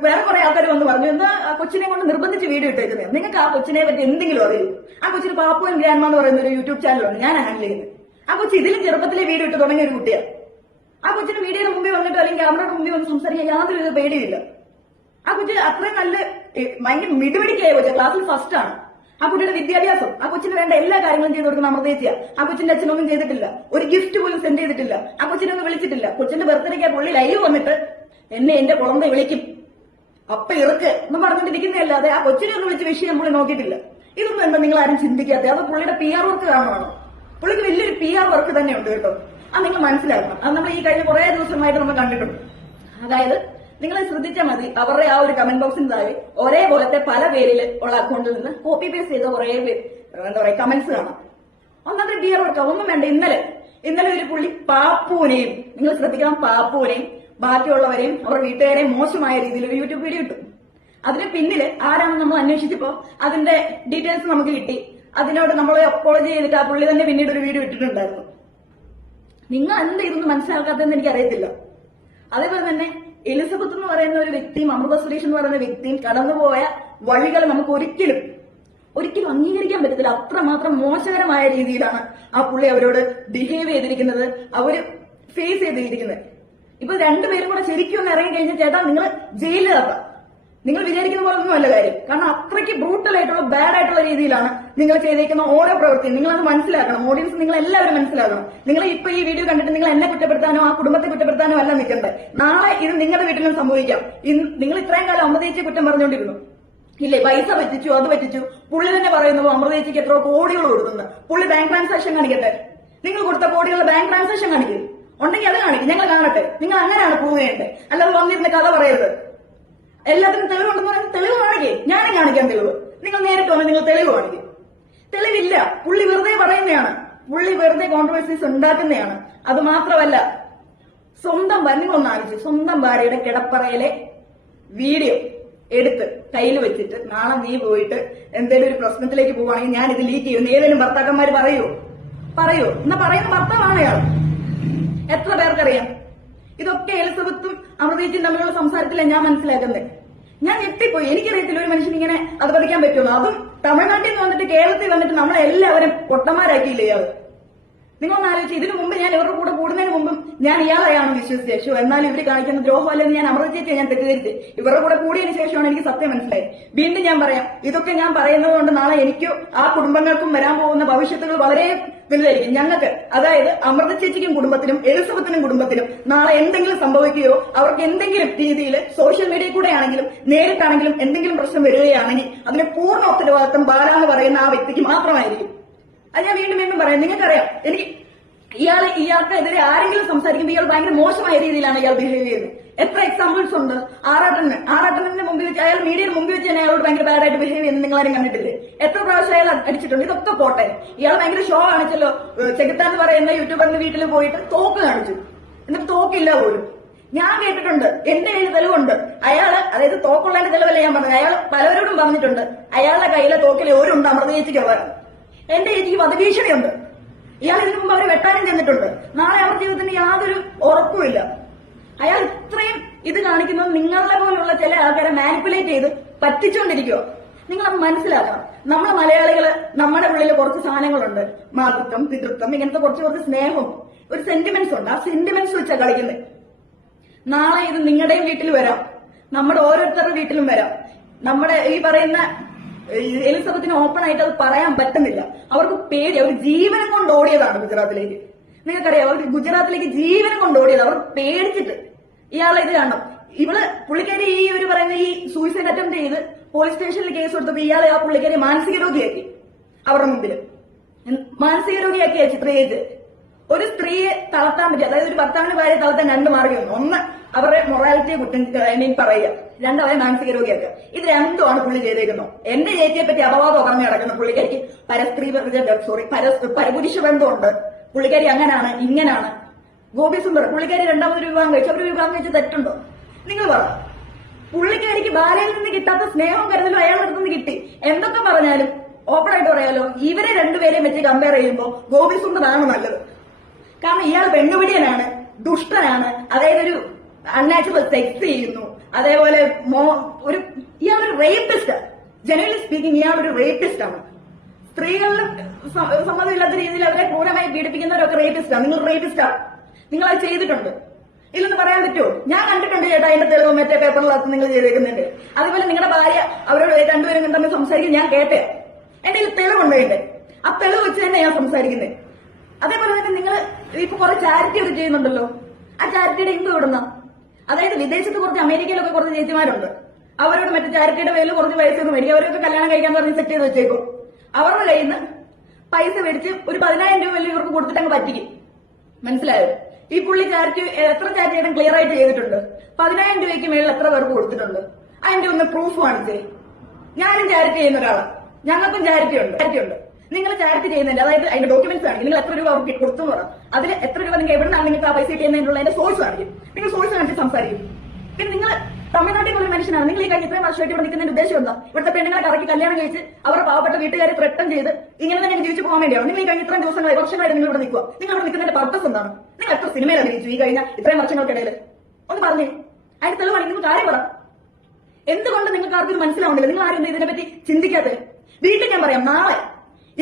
വേറെ കുറെ ആൾക്കാർ വന്ന് പറഞ്ഞു എന്താ ആ കൊച്ചിനെ കൊണ്ട് നിർബന്ധിച്ച് വീഡിയോ ഇട്ടേക്കുന്നത്. നിങ്ങൾക്ക് ആ കൊച്ചിനെ പറ്റി എന്തെങ്കിലും അറിയൂ? ആ കൊച്ചിന് പാപ്പുവൻ ഗ്രാൻഡ്മ എന്ന് പറയുന്ന ഒരു യൂട്യൂബ് ചാനലുണ്ട്, ഞാൻ ഹാൻഡിൽ ചെയ്യുന്നത്. ആ കൊച്ചി ഇതിലും ചെറുപ്പത്തിലെ വീഡിയോ ഇട്ട് തുടങ്ങിയ ഒരു കുട്ടിയാണ്. ആ കൊച്ചിന് വീഡിയോയുടെ മുമ്പിൽ വന്നിട്ട് അല്ലെങ്കിൽ ക്യാമറയുടെ മുമ്പിൽ വന്ന് സംസാരിക്കാൻ യാതൊരു പേടിയില്ല. ആ കുട്ടി അത്രയും നല്ല ഭയങ്കര മിടുപിടിക്കായ കൊച്ച, ക്ലാസ്സിൽ ഫസ്റ്റ് ആണ്. ആ കുട്ടിയുടെ വിദ്യാഭ്യാസം, ആ കൊച്ചിന് വേണ്ട എല്ലാ കാര്യങ്ങളും ചെയ്ത് കൊടുക്കുന്ന അമൃതേച്ചിയ. ആ കൊച്ചിന്റെ അച്ഛനൊന്നും ചെയ്തിട്ടില്ല, ഒരു ഗിഫ്റ്റ് പോലും സെൻഡ് ചെയ്തിട്ടില്ല, ആ കൊച്ചിനെ ഒന്നും വിളിച്ചിട്ടില്ല. കൊച്ചിന്റെ ബർത്ത്ഡേക്ക് പുള്ളി ലൈവ് വന്നിട്ട് എന്നെ എന്റെ കുളമ്പ വിളിക്കും അപ്പ ഇറക്ക് എന്ന് പറഞ്ഞിട്ടിരിക്കുന്നതല്ലാതെ ആ കൊച്ചിനെ ഒന്ന് വിളിച്ച് വിഷയം പുള്ളി നോക്കിയിട്ടില്ല. ഇതൊന്നും എന്താ നിങ്ങൾ ആരും ചിന്തിക്കാത്ത? അത് പുള്ളിയുടെ PR വർക്ക് കാണുവാണ്. പുള്ളിക്ക് വലിയൊരു PR വർക്ക് തന്നെ ഉണ്ട് കേട്ടോ. അത് നിങ്ങൾ മനസ്സിലാക്കണം. അത് നമ്മൾ ഈ കഴിഞ്ഞ കുറെ ദിവസമായിട്ട് നമ്മൾ കണ്ടിട്ടുണ്ട്. അതായത് നിങ്ങൾ ശ്രദ്ധിച്ചാൽ മതി, അവരുടെ ആ ഒരു കമന്റ് ബോക്സിന് താഴെ ഒരേപോലത്തെ പല പേരിൽ ഉള്ള അക്കൗണ്ടിൽ നിന്ന് കോപ്പി പേസ്റ്റ് ചെയ്ത കുറെ എന്താ പറയാ കമന്റ്സ് കാണാം. ഒന്നാമത്തെ ഡിയർ വർക്കാ, ഒന്നും വേണ്ട. ഇന്നലെ ഒരു പുള്ളി പാപ്പുവിനെയും, നിങ്ങൾ ശ്രദ്ധിക്കണം, പാപ്പുവിനെയും ബാക്കിയുള്ളവരെയും അവരുടെ വീട്ടുകാരെയും മോശമായ രീതിയിൽ ഒരു യൂട്യൂബ് വീഡിയോ ഇട്ടു. അതിന് പിന്നില് ആരാണെന്ന് നമ്മൾ അന്വേഷിച്ചപ്പോ അതിന്റെ ഡീറ്റെയിൽസ് നമുക്ക് കിട്ടി. അതിനോട് നമ്മൾ അപ്പോളജി ചെയ്തിട്ട് ആ പുള്ളി തന്നെ പിന്നീട് ഒരു വീഡിയോ ഇട്ടിട്ടുണ്ടായിരുന്നു. നിങ്ങൾ എന്താ ഇതൊന്നും മനസ്സിലാക്കാത്തതെന്ന് എനിക്കറിയത്തില്ല. അതേപോലെ തന്നെ എലിസബത്ത് എന്ന് പറയുന്ന ഒരു വ്യക്തിയും അമൃത സുരേഷ് എന്ന് പറയുന്ന വ്യക്തിയും കടന്നുപോയ വഴികൾ നമുക്ക് ഒരിക്കലും അംഗീകരിക്കാൻ പറ്റത്തില്ല. അത്രമാത്രം മോശകരമായ രീതിയിലാണ് ആ പുള്ളി അവരോട് ബിഹേവ് ചെയ്തിരിക്കുന്നത്, അവര് ഫേസ് ചെയ്തിരിക്കുന്നത്. ഇപ്പൊ രണ്ടുപേരും കൂടെ ശരിക്കും ഒന്ന് ഇറങ്ങി കഴിഞ്ഞാൽ ചേട്ടാ നിങ്ങൾ ജയിലിലാക്കാം. നിങ്ങൾ വിചാരിക്കുന്ന പോലെ ഒന്നും അല്ല കാര്യം. കാരണം അത്രയ്ക്ക് ബ്രൂട്ടൽ ആയിട്ടുള്ള ബാഡ് ആയിട്ടുള്ള രീതിയിലാണ് നിങ്ങൾ ചെയ്തേക്കുന്ന ഓരോ പ്രവൃത്തിയും. നിങ്ങളത് മനസ്സിലാക്കണം. ഓഡിയൻസ് നിങ്ങൾ എല്ലാവരും മനസ്സിലാക്കണം. നിങ്ങൾ ഇപ്പൊ ഈ വീഡിയോ കണ്ടിട്ട് നിങ്ങൾ എന്നെ കുറ്റപ്പെടുത്താനോ ആ കുടുംബത്തെ കുറ്റപ്പെടുത്താനോ അല്ല നിൽക്കണ്ടേ. നാളെ ഇത് നിങ്ങളുടെ വീട്ടിലും സംഭവിക്കാം. നിങ്ങൾ ഇത്രയും കാലം അമൃതേച്ചിയെ കുറ്റം പറഞ്ഞുകൊണ്ടിരുന്നു, ഇല്ലേ? പൈസ പറ്റിച്ചു, അത് പറ്റിച്ചു. പുള്ളി തന്നെ പറയുന്നു അമൃതേച്ചിക്ക് എത്രയോ കോടികൾ കൊടുക്കുന്നു. പുള്ളി ബാങ്ക് ട്രാൻസാക്ഷൻ കാണിക്കട്ടെ. നിങ്ങൾ കൊടുത്ത കോടികളുടെ ബാങ്ക് ട്രാൻസാക്ഷൻ കാണിക്കും. ഉണ്ടെങ്കിൽ അത് കാണിക്കും, ഞങ്ങൾ കാണട്ടെ. നിങ്ങൾ അങ്ങനെയാണ് പ്രൂവ് ചെയ്യേണ്ടത്, അല്ലാതെ വന്നിരുന്ന കഥ പറയരുത്. എല്ലാത്തിനും തെളിവുണ്ടെന്ന് പറയുന്നത് തെളിവ് കാണിക്കേ. ഞാനും കാണിക്കാൻ തെളിവ്. നിങ്ങൾ നേരിട്ട് വന്ന് നിങ്ങൾ തെളിവ് കാണിക്കും. തെളിവില്ല, പുള്ളി വെറുതെ പറയുന്നതാണ്. പുള്ളി വെറുതെ കോൺട്രവേഴ്സീസ് ഉണ്ടാക്കുന്നതാണ്. അത് മാത്രമല്ല, സ്വന്തം നിങ്ങളൊന്ന് ആലോചിച്ചു, സ്വന്തം ഭാര്യയുടെ കിടപ്പറയിലെ വീഡിയോ എടുത്ത് കയ്യിൽ വെച്ചിട്ട് നാളെ നീ പോയിട്ട് എന്തെങ്കിലും ഒരു പ്രശ്നത്തിലേക്ക് പോവുകയാണെങ്കിൽ ഞാൻ ഇത് ലീക്ക് ചെയ്യുന്നു ഏതെങ്കിലും ഭർത്താക്കന്മാർ പറയൂ എന്നാ പറയുന്ന ഭർത്താവാണ് അയാൾ. എത്ര പേർക്കറിയാം? ഇതൊക്കെ എലിസബത്തും അമൃതേച്ചിയും തമ്മിലുള്ള സംസാരത്തിലാണ് ഞാൻ മനസ്സിലാക്കുന്നത്. ഞാൻ ഞെട്ടിപ്പോയി. എനിക്കറിയത്തില്ല ഒരു മനുഷ്യൻ ഇങ്ങനെ അത് പഠിക്കാൻ പറ്റുള്ളൂ. അതും തമിഴ്നാട്ടിൽ നിന്ന് വന്നിട്ട് കേരളത്തിൽ വന്നിട്ട് നമ്മളെല്ലാവരും പൊട്ടന്മാരാക്കിയില്ലേ ഇയാൾ. നിങ്ങളൊന്ന് ആലോചിച്ച്, ഇതിനു മുമ്പ് ഞാൻ ഇവരുടെ കൂടെ കൂടുന്നതിന് മുമ്പും ഞാൻ ഇയാളെയാണ് വിശ്വസിച്ചു. എന്നാൽ ഇവർ കാണിക്കുന്ന ദ്രോഹം അല്ലെങ്കിൽ ഞാൻ അമൃതേച്ചിയെ ഞാൻ തെറ്റിദ്ധരിച്ച് ഇവരുടെ കൂടെ കൂടിയതിനു ശേഷമാണ് എനിക്ക് സത്യം മനസ്സിലായി. വീണ്ടും ഞാൻ പറയാം, ഇതൊക്കെ ഞാൻ പറയുന്നത് കൊണ്ട് നാളെ എനിക്കോ ആ കുടുംബങ്ങൾക്കും വരാൻ പോകുന്ന ഭവിഷ്യത്തുകൾ വളരെ വലുതായിരിക്കും. ഞങ്ങൾക്ക്, അതായത് അമൃത ചേച്ചിക്കും കുടുംബത്തിനും എലിസബത്തിനും കുടുംബത്തിനും നാളെ എന്തെങ്കിലും സംഭവിക്കുകയോ അവർക്ക് എന്തെങ്കിലും രീതിയിൽ സോഷ്യൽ മീഡിയയിൽ കൂടെ ആണെങ്കിലും നേരിട്ടാണെങ്കിലും എന്തെങ്കിലും പ്രശ്നം വരികയാണെങ്കിൽ അതിന് പൂർണ്ണ ഉത്തരവാദിത്വം ബാല എന്ന് പറയുന്ന ആ വ്യക്തിക്ക് മാത്രമായിരിക്കും. അത് ഞാൻ വീണ്ടും പറയാം. നിങ്ങൾക്കറിയാം, എനിക്ക് ഇയാൾക്കെതിരെ ആരെങ്കിലും സംസാരിക്കുമ്പോൾ ഇയാൾ ഭയങ്കര മോശമായ രീതിയിലാണ് ഇയാൾ ബിഹേവ് ചെയ്യുന്നത്. എത്ര എക്സാമ്പിൾസ് ഉണ്ട്. ആറാട്ടന്റെ മുമ്പിൽ വെച്ച് അയാൾ മീഡിയയുടെ മുമ്പിൽ വെച്ച് തന്നെ അയാളോട് ഭയങ്കര ബാഡായിട്ട് ബിഹേവ് ചെയ്യുന്നത് നിങ്ങളാരും കണ്ടിട്ടില്ലേ? എത്ര പ്രാവശ്യം അയാൾ അടിച്ചിട്ടുണ്ട്. ഇതൊക്കെ പോട്ടെ, ഇയാൾ ഭയങ്കര ഷോ കാണിച്ചല്ലോ. ചെകുത്ത എന്ന് പറയുന്ന യൂട്യൂബറിന്റെ വീട്ടിൽ പോയിട്ട് തോക്ക് കാണിച്ചു, എന്നിട്ട് തോക്കില്ല പോലും. ഞാൻ കേട്ടിട്ടുണ്ട്, എന്റെ കയ്യിൽ തെളിവുണ്ട്. അയാള്, അതായത് തോക്കുള്ളതിന്റെ തെളിവല്ല ഞാൻ പറഞ്ഞത്, അയാൾ പലവരോടും പറഞ്ഞിട്ടുണ്ട് അയാളുടെ കയ്യിലെ തോക്കിൽ ഒരുണ്ട് അമൃത ചേച്ചിക്കുള്ളതാണ്. എന്റെ ചേച്ചിക്ക് വധഭീഷണിയുണ്ട്. ഇയാൾ ഇതിനു മുമ്പ് അവരെ വെട്ടാനും ചെന്നിട്ടുണ്ട്. നാളെ അവരുടെ ജീവിതത്തിന് യാതൊരു ഉറപ്പുമില്ല. അയാൾ ഇത്രയും ഇത് കാണിക്കുന്നത് നിങ്ങളെ പോലുള്ള ചില ആൾക്കാരെ മാനിപ്പുലേറ്റ് ചെയ്ത് പറ്റിച്ചുകൊണ്ടിരിക്കുവോ? നിങ്ങളത് മനസ്സിലാക്കണം. നമ്മളെ മലയാളികള് നമ്മുടെ ഉള്ളിൽ കുറച്ച് സാധനങ്ങളുണ്ട്. മാതൃത്വം, പിതൃത്വം, ഇങ്ങനത്തെ കുറച്ച് സ്നേഹവും ഒരു സെന്റിമെന്റ്സ് ഉണ്ട്. ആ സെന്റിമെന്റ്സ് വെച്ചാ കളിക്കുന്നത്. നാളെ ഇത് നിങ്ങളുടെയും വീട്ടിൽ വരാം, നമ്മുടെ ഓരോരുത്തരുടെ വീട്ടിലും വരാം. നമ്മുടെ ഈ പറയുന്ന എലിസബത്തിന് ഓപ്പൺ ആയിട്ട് അത് പറയാൻ പറ്റുന്നില്ല. അവർക്ക് പേടി. അവർ ജീവനം കൊണ്ട് ഓടിയതാണ് ഗുജറാത്തിലേക്ക്. നിങ്ങൾക്കറിയാം, അവർ ഗുജറാത്തിലേക്ക് ജീവനം കൊണ്ട് ഓടിയത്. അവർ പേടിച്ചിട്ട്. ഇയാളെ ഇത് കാണണം. പുള്ളിക്കാരി ഈ ഒരു പറയുന്ന ഈ സൂയിസൈഡ് അറ്റംപ്റ്റ് ചെയ്ത് പോലീസ് സ്റ്റേഷനിൽ കേസ് കൊടുത്തപ്പോ ഇയാളെ ആ പുള്ളിക്കാരി മാനസിക രോഗിയാക്കി. അവരുടെ മുമ്പിൽ മാനസിക രോഗിയാക്കി ചിത്രീകരിച്ച് ഒരു സ്ത്രീയെ തളർത്താൻ പറ്റും. അതായത് ഒരു ഭർത്താവിന്റെ ഭാര്യ തളർത്താൻ രണ്ട് മാർഗ്ഗമുണ്ട്. ഒന്ന് അവരുടെ മൊറാലിറ്റിയെ കുറ്റം പറയുക, രണ്ട് അവരെ മാനസിക രോഗിയാക്കുക. ഇത് രണ്ടുമാണ് പുള്ളി ചെയ്തേക്കുന്നത്. എന്റെ ചേച്ചിയെ പറ്റി അപവാദം പറഞ്ഞു കിടക്കുന്ന പുള്ളിക്കാരിക്ക് പരപുരുഷ ബന്ധമുണ്ട്. പുള്ളിക്കാരി അങ്ങനാണ് ഇങ്ങനാണ്. ഗോപി സുന്ദർ പുള്ളിക്കാരി രണ്ടാമതൊരു വിവാഹം കഴിച്ചു. അവർ വിവാഹം കഴിച്ച് തെറ്റുണ്ടോ? നിങ്ങൾ പറ. പുള്ളിക്കാരിക്ക് ഭാര്യയിൽ നിന്ന് കിട്ടാത്ത സ്നേഹവും കരുതലും അയാളുടെ അടുത്ത് നിന്ന് കിട്ടി. എന്തൊക്കെ പറഞ്ഞാലും ഓപ്പൺ ആയിട്ട് പറയാലോ, ഇവരെ രണ്ടുപേരെയും വെച്ച് കമ്പയർ ചെയ്യുമ്പോൾ ഗോപി സുന്ദറാണ് നല്ലത്. കാരണം ഇയാൾ പെണ്ണുപിടിയനാണ്, ദുഷ്ടനാണ്, അതായത് ഒരു അൺനാച്ചുറൽ സെക്സ് ചെയ്യുന്നു. അതേപോലെ ഇയാളൊരു റേപ്പിസ്റ്റാണ്. ജനറലി സ്പീക്കിംഗ് ഇയാളൊരു റേപ്പിസ്റ്റ് ആണ്. സ്ത്രീകളിൽ സമ്മതമില്ലാത്ത രീതിയിൽ അവരെ ക്രൂരമായി പീഡിപ്പിക്കുന്നവരൊക്കെ റേപ്പിസ്റ്റാണ്. നിങ്ങൾ റേപ്പിസ്റ്റാണ്. നിങ്ങൾ അത് ചെയ്തിട്ടുണ്ട്. ഇല്ലെന്ന് പറയാൻ പറ്റുമോ? ഞാൻ കണ്ടിട്ടുണ്ട് ചേട്ടാ, അതിന്റെ തെളിവ് മറ്റേ പേപ്പറിനകത്ത് നിങ്ങൾ ചെയ്തേക്കുന്നുണ്ട്. അതുപോലെ നിങ്ങളുടെ ഭാര്യ അവരോട് രണ്ടുപേരും തമ്മിൽ സംസാരിക്കും ഞാൻ കേട്ടെ. എന്റെ കയ്യിൽ തെളിവുണ്ട്. അതിന്റെ ആ തെളിവ് വെച്ച് തന്നെ ഞാൻ സംസാരിക്കുന്നത്. അതേപോലെ തന്നെ നിങ്ങൾ ഇപ്പൊ കുറെ ചാരിറ്റി ഒക്കെ ചെയ്യുന്നുണ്ടല്ലോ. ആ ചാരിറ്റിയുടെ ഇൻകം ഇടുന്ന, അതായത് വിദേശത്ത് കുറച്ച് അമേരിക്കയിലൊക്കെ കുറച്ച് ചേച്ചിമാരുണ്ട്. അവരോട് മറ്റേ ചാരിറ്റിയുടെ പേരിൽ കുറച്ച് പൈസ ഒന്നും മേടിക്കും. അവരൊക്കെ കല്യാണം കഴിക്കാൻ പറഞ്ഞ് സെറ്റ് ചെയ്ത് വെച്ചേക്കും. അവരുടെ കയ്യിൽ നിന്ന് പൈസ മേടിച്ച് ഒരു 10,000 രൂപ വലിയ ഇവർക്ക് കൊടുത്തിട്ട് അങ്ങ് പറ്റിക്കും. മനസ്സിലായോ? ഈ പുള്ളി ചാരിറ്റി എത്ര ചാരിറ്റിയായിട്ടും ക്ലിയർ ആയിട്ട് ചെയ്തിട്ടുണ്ട്. 10,000 രൂപയ്ക്ക് മേളിൽ എത്ര പേർക്ക് കൊടുത്തിട്ടുണ്ട്? അതിന്റെ ഒന്ന് പ്രൂഫ് കാണിച്ചേ. ഞാനും ചാരിറ്റി ചെയ്യുന്ന ഒരാളാണ്. ഞങ്ങൾക്കും ചാരിറ്റി ഉണ്ട്. നിങ്ങൾ ചാരിറ്റി ചെയ്യുന്നില്ല, അതായത് അതിന്റെ ഡോക്യുമെന്റ്സ് കാണിക്കും. നിങ്ങൾ എത്ര രൂപ അവർക്ക് കൊടുത്തു എന്ന് പറയാം. അതിൽ എത്ര രൂപ നിങ്ങൾ എവിടെ നിന്നാണ് നിങ്ങൾക്ക് ആ പൈസ കിട്ടുന്നതിനുള്ള അതിന്റെ സോഴ്സ് കാണിക്കും. നിങ്ങൾ സോഴ്സ് കാണിച്ച് സംസാരിക്കും. പിന്നെ നിങ്ങൾ തമിഴ്നാട്ടിൽ ഒരു മനുഷ്യനാണ്. നിങ്ങൾ ഈ കഴിഞ്ഞ ഇത്രയും വർഷമായിട്ട് ഇവിടെ നിൽക്കുന്നതിന്റെ ഉദ്ദേശം എന്താ? ഇവിടുത്തെ പെണ്ണുങ്ങളെ കറക്കി കല്യാണം കഴിച്ച് അവരുടെ പാവപ്പെട്ട വീട്ടുകാരെ ത്രട്ടം ചെയ്ത് ഇങ്ങനെ തന്നെ ജീവിച്ചു പോകാൻ വേണ്ടിയാണ് നിങ്ങൾ ഈ കഴിഞ്ഞ ഇത്രയും ദിവസങ്ങളായി വർഷങ്ങളായിട്ട് നിങ്ങൾ ഇവിടെ നിൽക്കുക. നിങ്ങൾ ഇവിടെ നിൽക്കുന്നതിന്റെ പർപ്പസ് എന്താണ്? നിങ്ങൾ എത്ര സിനിമയിൽ അഭിനയിച്ചു ഈ കഴിഞ്ഞ ഇത്രയും വർഷങ്ങൾക്കിടയിൽ? ഒന്ന് പറഞ്ഞേ, അതിന്റെ തെളിവാണ്. നിങ്ങൾ കാര്യം പറ. എന്തുകൊണ്ട് നിങ്ങൾക്ക് ആർക്കും ഇത് മനസ്സിലാവുന്നില്ല? നിങ്ങൾ ആരും ഇതിനെപ്പറ്റി ചിന്തിക്കാത്തത്? വീട്ടിൽ ഞാൻ പറയാം, നാളെ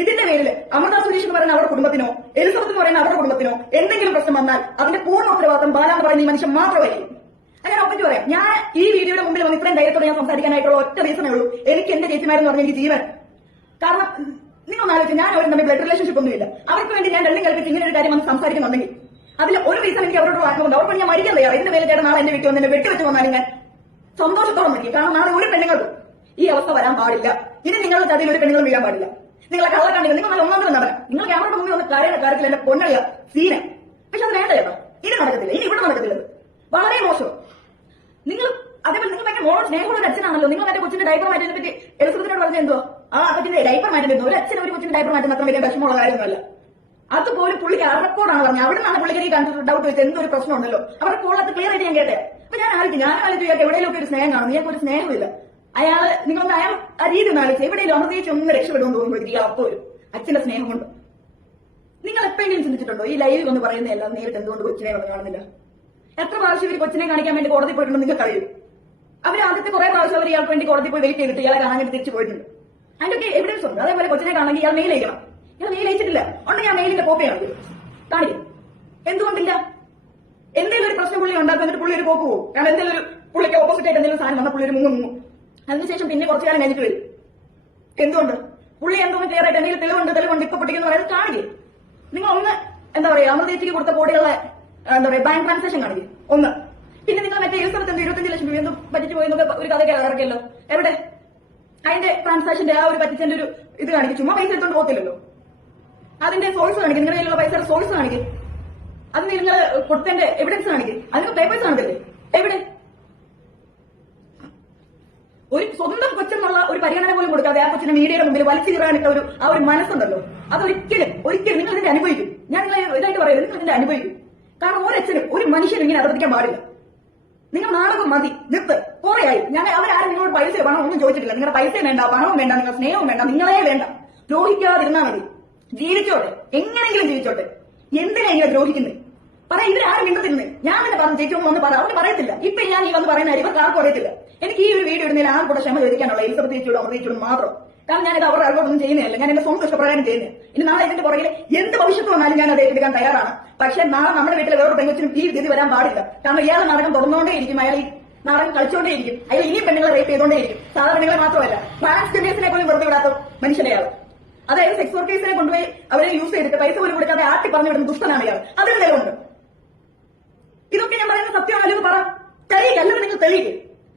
ഇതിന്റെ പേരിൽ അമൃത സുരേഷ് എന്ന് പറയുന്ന അവരുടെ കുടുംബത്തിനോ എലിസബത്ത് എന്ന് പറയുന്ന അവരുടെ കുടുംബത്തിനോ എന്തെങ്കിലും പ്രശ്നം വന്നാൽ അതിന്റെ പൂർണ്ണ ഉത്തരവാദിത്തം ബാല എന്ന് പറയുന്ന ഈ മനുഷ്യൻ മാത്രമായിരിക്കും. ഞാൻ ഒപ്പറ്റി പറയാം, ഞാൻ ഈ വീഡിയോയുടെ മുമ്പിൽ വന്ന് ഇത്രയും ധൈര്യത്തോടെ ഞാൻ സംസാരിക്കാനായിട്ടുള്ള ഒറ്റ റീസണേ ഉള്ളൂ. എനിക്ക് എന്റെ ചേച്ചിമാരെന്ന് പറഞ്ഞ എനിക്ക് ജീവൻ. കാരണം നിങ്ങൾ ആലോചിച്ച്, ഞാൻ അവരും തമ്മിൽ ബ്ലഡ് റിലേഷൻഷിപ്പ് ഒന്നുമില്ല. അവർക്ക് വേണ്ടി ഞാൻ രണ്ടും കൽപ്പിച്ച് ഇങ്ങനെ ഒരു കാര്യം വന്ന് സംസാരിക്കുന്നുണ്ടെങ്കിൽ അതിൽ ഒരു റീസൺ എനിക്ക് അവരോട് ആഗ്രഹമുണ്ട്. അവർക്ക് ഞാൻ മരിക്കാൻ തയ്യാറ്. ഇതിന്റെ പേര് ചേട്ടൻ നാളെ എന്റെ വീട്ടിൽ വന്ന് വെട്ടിവെച്ച് വന്നാലും ഞാൻ സന്തോഷത്തോടെ നിൽക്കും. കാരണം നാളെ ഒരു പെണ്ണുങ്ങൾക്കും ഈ അവസ്ഥ വരാൻ പാടില്ല. ഇനി നിങ്ങളുടെ ചതിയിൽ ഒരു പെണ്ണുങ്ങളും വീഴാൻ പാടില്ല. നിങ്ങളെ കള്ളക്കാണെങ്കിൽ നിങ്ങൾ നല്ല ഒന്നാമത് നടക്കണം. നിങ്ങൾ ക്യാമറയുടെ മുമ്പിൽ വന്ന് കാര്യത്തിൽ എന്റെ പൊന്നളിയ സീന. പക്ഷെ അത് വേണ്ട ചേട്ടാ, ഇനി നടക്കത്തില്ല, ഇനി ഇവിടെ നടക്കത്തില്ല. വളരെ മോശം. നിങ്ങൾ അതേപോലെ നിങ്ങൾ ഭയങ്കര മോളോ സ്നേഹമുള്ള ഒരു അച്ഛനാണല്ലോ. നിങ്ങൾ എന്റെ കൊച്ചിന്റെ ഡൈപ്പർ മാറ്റുന്നതിനെ പറ്റി എലിസബത്തിനോട് പറഞ്ഞ എന്തോ ആ കൊച്ചിന്റെ ഡൈപ്പർ മാറ്റുന്നത് ഒരു അച്ഛൻ ഒരു കൊച്ചിന്റെ ഡൈപ്പർ മാറ്റുന്ന അത്ര വലിയ വിഷമമുള്ള കാര്യമൊന്നുമല്ല. അതുപോലും പുള്ളിക്ക് അറപ്പോടാണ് പറഞ്ഞത്. അവിടെ നിന്നാണ് പുള്ളിക്ക് ഡൗട്ട് വെച്ച് എന്തോ പ്രശ്നമുണ്ടല്ലോ. അവരുടെ കോളത്ത് ക്ലിയർ ആയിട്ട് ഞാൻ കേട്ടെ. അപ്പൊ ഞാൻ ആലോചിച്ചു എവിടെയെങ്കിലും ഒരു സ്നേഹം കാണും. ഞങ്ങൾക്ക് ഒരു സ്നേഹമില്ല. അയാള് നിങ്ങളൊന്ന് അയാൾ ആ രീതി ഒന്ന് ആലോചിച്ച് എവിടെയെങ്കിലും അമൃതേച്ച് ഒന്ന് രക്ഷപ്പെടുമെന്ന് തോന്നുന്നു. ഈ അപ്പൊ ഒരു അച്ഛന്റെ സ്നേഹം കൊണ്ട് നിങ്ങൾ എപ്പോഴെങ്കിലും ചിന്തിച്ചിട്ടുണ്ടോ ഈ ലൈവിൽ ഒന്ന് പറയുന്നതല്ല നേരിട്ട് എന്തുകൊണ്ട് കൊച്ചിനെ വന്ന് കാണുന്നില്ല? എത്ര പ്രാവശ്യം ഇവർ കൊച്ചിനെ കാണിക്കാൻ വേണ്ടി കോടതി പോയിട്ടുണ്ടോ നിങ്ങൾക്ക് അറിയും? അവർ ആദ്യത്തെ കുറെ പ്രാവശ്യം അവർ ഇയാൾക്ക് വേണ്ടി കോടതി പോയി വെയിറ്റ് ചെയ്തിട്ട് ഇയാളെ കാണാൻ തിരിച്ചു പോയിട്ടുണ്ട്. അതിന്റെ എവിഡൻസ് ഉണ്ട്. അതേപോലെ കൊച്ചിനെ കാണണമെങ്കിൽ ഇയാൾ മെയിൽ അയക്കണം. ഇയാൾ മെയിൽ അയച്ചിട്ടില്ല. ഉണ്ടെങ്കിൽ ആ മെയിലിന്റെ കോപ്പി കാണിക്കും. എന്തുകൊണ്ടില്ല? എന്തെങ്കിലും ഒരു പ്രശ്നം പുള്ളി ഉണ്ടാക്കും, എന്നിട്ട് പുള്ളി ഒരു പോക്ക് പോകും. കാരണം എന്തെങ്കിലും ഒരു പുള്ളിക്ക് ഓപ്പോസിറ്റ് ആയിട്ട് എന്തെങ്കിലും സാധനം വന്നാൽ പുള്ളി ഒരു മുങ്ങും. അതിനുശേഷം പിന്നെ കുറച്ചു കാലം കഴിഞ്ഞിട്ട് വരും. എന്തുകൊണ്ട്? പുള്ളി എന്തോന്ന് ക്ലിയർ ആയിട്ട് എന്തെങ്കിലും തെളിവുണ്ട് ഇപ്പൊ പൊട്ടിക്കുന്നു പറയുന്നത് കാണിക്കും. നിങ്ങൾ ഒന്ന് എന്താ പറയാ അമൃതേച്ചിക്ക് കൊടുത്ത കോടികളെ എന്താ പറയാ ബാങ്ക് ട്രാൻസാക്ഷൻ കാണിക്കും ഒന്ന്. പിന്നെ നിങ്ങൾ മറ്റേ എലിസബത്ത് 25 ലക്ഷം രൂപ പറ്റിച്ചു പോയെന്നൊക്കെ ഒരു കഥയ്ക്ക് ഇറക്കിയല്ലോ. എവിടെ അതിന്റെ ട്രാൻസാക്ഷന്റെ ആ ഒരു പറ്റിച്ചതിന്റെ ഒരു ഇത് കാണിക്കും. ചുമ്മാ പൈസ എടുത്തോണ്ട് പോകത്തില്ലല്ലോ. അതിന്റെ സോഴ്സ് കാണിക്കും. നിങ്ങളുടെ കയ്യിലുള്ള പൈസയുടെ സോഴ്സ് കാണിക്കും. അതിന് നിങ്ങൾ കൊടുത്തതിന്റെ എവിഡൻസ് കാണിക്കും. അതിന് പേപ്പേഴ്സ് കാണത്തില്ലേ? എവിടെ? ഒരു സ്വന്തം കൊച്ചെന്നുള്ള ഒരു പരിഗണന പോലും കൊടുക്കാതെ ആ കൊച്ചിനെ മീഡിയയുടെ മുമ്പിൽ വലിച്ചു കീറാനിട്ട ആ ഒരു മനസ്സുണ്ടല്ലോ. അതൊരിക്കലും നിങ്ങൾ ഇതിന്റെ അനുഭവിക്കും. ഞാൻ നിങ്ങളെ ഇതായിട്ട് പറയുന്നത് നിങ്ങൾ ഇതിന്റെ അനുഭവിക്കും. കാരണം ഒരച്ഛനും ഒരു മനുഷ്യനും ഇങ്ങനെ അനുവദിക്കാൻ പാടില്ല. നിങ്ങൾ നാടകം മതി, നിർത്ത്. കുറേയായി ഞാൻ അവരാരും നിങ്ങളോട് പൈസ പണം ഒന്നും ചോദിച്ചിട്ടില്ല. നിങ്ങളുടെ പൈസയും വേണ്ട, പണവും വേണ്ട, നിങ്ങളുടെ സ്നേഹവും വേണ്ട, നിങ്ങളെ വേണ്ട. ദ്രോഹിക്കാതിരുന്നാൽ മതി. ജീവിച്ചോട്ടെ, എങ്ങനെയെങ്കിലും ജീവിച്ചോട്ടെ. എന്തിനാ ഇങ്ങനെ ദ്രോഹിക്കുന്നത്? പറയാം. ഇവരാരും മിണ്ടത്തിരുന്ന് ഞാൻ തന്നെ പറഞ്ഞു ചേച്ചി ഒന്ന് പറ. അവർക്ക് പറയത്തില്ല. ഇപ്പൊ ഞാൻ ഈ വന്ന് പറയുന്ന ഇവർക്ക് ആർക്കും അറിയത്തില്ല. എനിക്ക് ഈ ഒരു വീഡിയോ ഇടുന്നതിൽ ആർക്കും കൂടെ ക്ഷമ ചോദിക്കാനുള്ള എലിസബത്ത് ചേച്ചിയോടും അമൃതയോടും മാത്രം. കാരണം ഞാനിത് അവരുടെ അറിവൊന്നും ചെയ്യുന്നില്ല. ഞാൻ എന്റെ സ്വന്തം ഇഷ്ടപ്രകാരം ചെയ്യുന്നത്. ഇനി നാളെ ഇതിന്റെ പുറകിൽ എന്ത് ഭവിഷ്യത്ത് വന്നാലും ഞാൻ അത് ഏറ്റെടുക്കാൻ തയ്യാറാണ്. പക്ഷെ നാളെ നമ്മുടെ വീട്ടിലെ വേറൊരു പെങ്കൊച്ചിനും ഈ ഗതി വരാൻ പാടില്ല. കാരണം ഇയാളെ നാടകം തുറന്നുകൊണ്ടേയിരിക്കും. അയാൾ ഈ നാടകം കളിച്ചുകൊണ്ടേയിരിക്കും. അയാൾ ഇനിയും പെണ്ണുങ്ങളെ റേപ്പ് ചെയ്തുകൊണ്ടേയിരിക്കും. സാധാരണ പെണ്ണുങ്ങളെ മാത്രമല്ല, ട്രാൻസ്ജെൻഡേഴ്സിനെ പോലും വെറുതെ വിടാത്ത മനുഷ്യനെയാണ്. അതായത് സെക്സ് വർക്കേഴ്സിനെ കൊണ്ടുപോയി അവരെ യൂസ് ചെയ്തിട്ട് പൈസ പോലും കൊടുക്കാതെ ആട്ടി പറഞ്ഞു വിടുന്ന ദുഷ്ടനാണ് ഇയാൾ. അതിന് നിലവുണ്ട്. ഇതൊക്കെ ഞാൻ പറയുന്ന സത്യമാണെന്ന് പറ. തെളിയിക്കുക. അല്ലെങ്കിൽ നിങ്ങൾ തെളിയിക്കുക.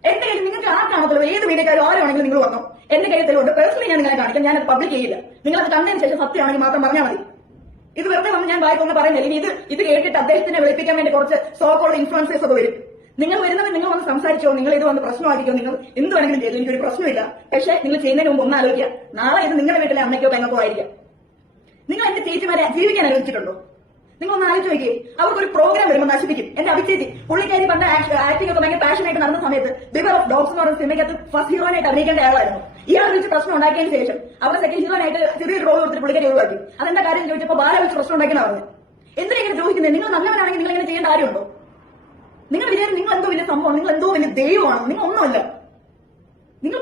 എന്റെ കയ്യിൽ നിങ്ങൾക്ക് ആർക്കാണോ തെളിവ്? ഏത് മീഡിയക്കാരും ആരാണെങ്കിലും നിങ്ങൾ വന്നോ. എന്റെ കയ്യിൽ തെളിവുണ്ട്. പേഴ്സണലി ഞാൻ നിങ്ങളെ കാണിക്കാം. ഞാനത് പബ്ലിക് ചെയ്യില്ല. നിങ്ങളത് കണ്ടതിന് ശേഷം സത്യമാണെങ്കിൽ മാത്രം പറഞ്ഞാൽ മതി. ഇത് വെറുതെ വന്ന് ഞാൻ വായിക്കൊന്ന് പറയുന്നില്ല. ഇനി ഇത് കേട്ടിട്ട് അദ്ദേഹത്തിനെ വിളിപ്പിക്കാൻ വേണ്ടി കുറച്ച് സോക്കോളുടെ ഇൻഫ്ലുവൻസേഴ്സ് ഒക്കെ വരും. നിങ്ങൾ വരുന്നവർ നിങ്ങൾ വന്ന് സംസാരിച്ചോ, നിങ്ങൾ ഇത് വന്ന് പ്രശ്നമാക്കിക്കോ, നിങ്ങൾ എന്ത് വേണമെങ്കിലും ചെയ്തു. എനിക്കൊരു പ്രശ്നമില്ല. പക്ഷേ നിങ്ങൾ ചെയ്യുന്നതിന് മുമ്പ് ഒന്ന് ആലോചിക്കുക. നാളെ ഇത് നിങ്ങളുടെ വീട്ടിലെ അമ്മയ്ക്കോ പെങ്ങൾക്കോ ആയിരിക്കാം. നിങ്ങൾ എന്റെ ചേച്ചിമാരെ ജീവിക്കാൻ അനുവദിച്ചിട്ടുണ്ടോ? നിങ്ങളൊന്ന് ആലോചിച്ച് നോക്കിയേ. അവർക്കൊരു പ്രോഗ്രാം വരുമ്പോൾ നശിപ്പിക്കും. എന്റെ അഭിചേച്ചി പുള്ളിക്കാരി പണ്ട് ആക്ടിംഗ് ഒക്കെ ഭയങ്കര പാഷനായിട്ട് നടന്ന സമയത്ത് ബിവർ ഓഫ് ഡോഗ്സ് എന്ന് പറയുന്ന സിനിമയ്ക്കകത്ത് ഫസ്റ്റ് ഹീറോനായിട്ട് അഭിനയിക്കേണ്ട ആളായിരുന്നു. ഇയാൾ വിളിച്ച് പ്രശ്നം ഉണ്ടാക്കിയതിന് ശേഷം അവിടെ സെക്കൻഡ് ഹീറോനായിട്ട് ചെറിയൊരു റോൾ കൊടുത്തിട്ട് പുള്ളിക്കാരി ഒഴിവാക്കി. അതെന്താ കാര്യം ചോദിച്ചപ്പോൾ ബാല വിളിച്ച് പ്രശ്നം ഉണ്ടാക്കിയെന്ന് പറഞ്ഞു. എന്തിനാ ഇങ്ങനെ ദ്രോഹിക്കുന്നത്? നിങ്ങൾ നല്ലവരാണെങ്കിൽ നിങ്ങൾ ഇങ്ങനെ ചെയ്യേണ്ട കാര്യമുണ്ടോ? നിങ്ങൾ വിചാരം നിങ്ങൾ എന്തോ വലിയ സംഭവം, നിങ്ങൾ എന്തോ വലിയ ദൈവമാണ്. നിങ്ങൾ ഒന്നുമല്ല. നിങ്ങൾ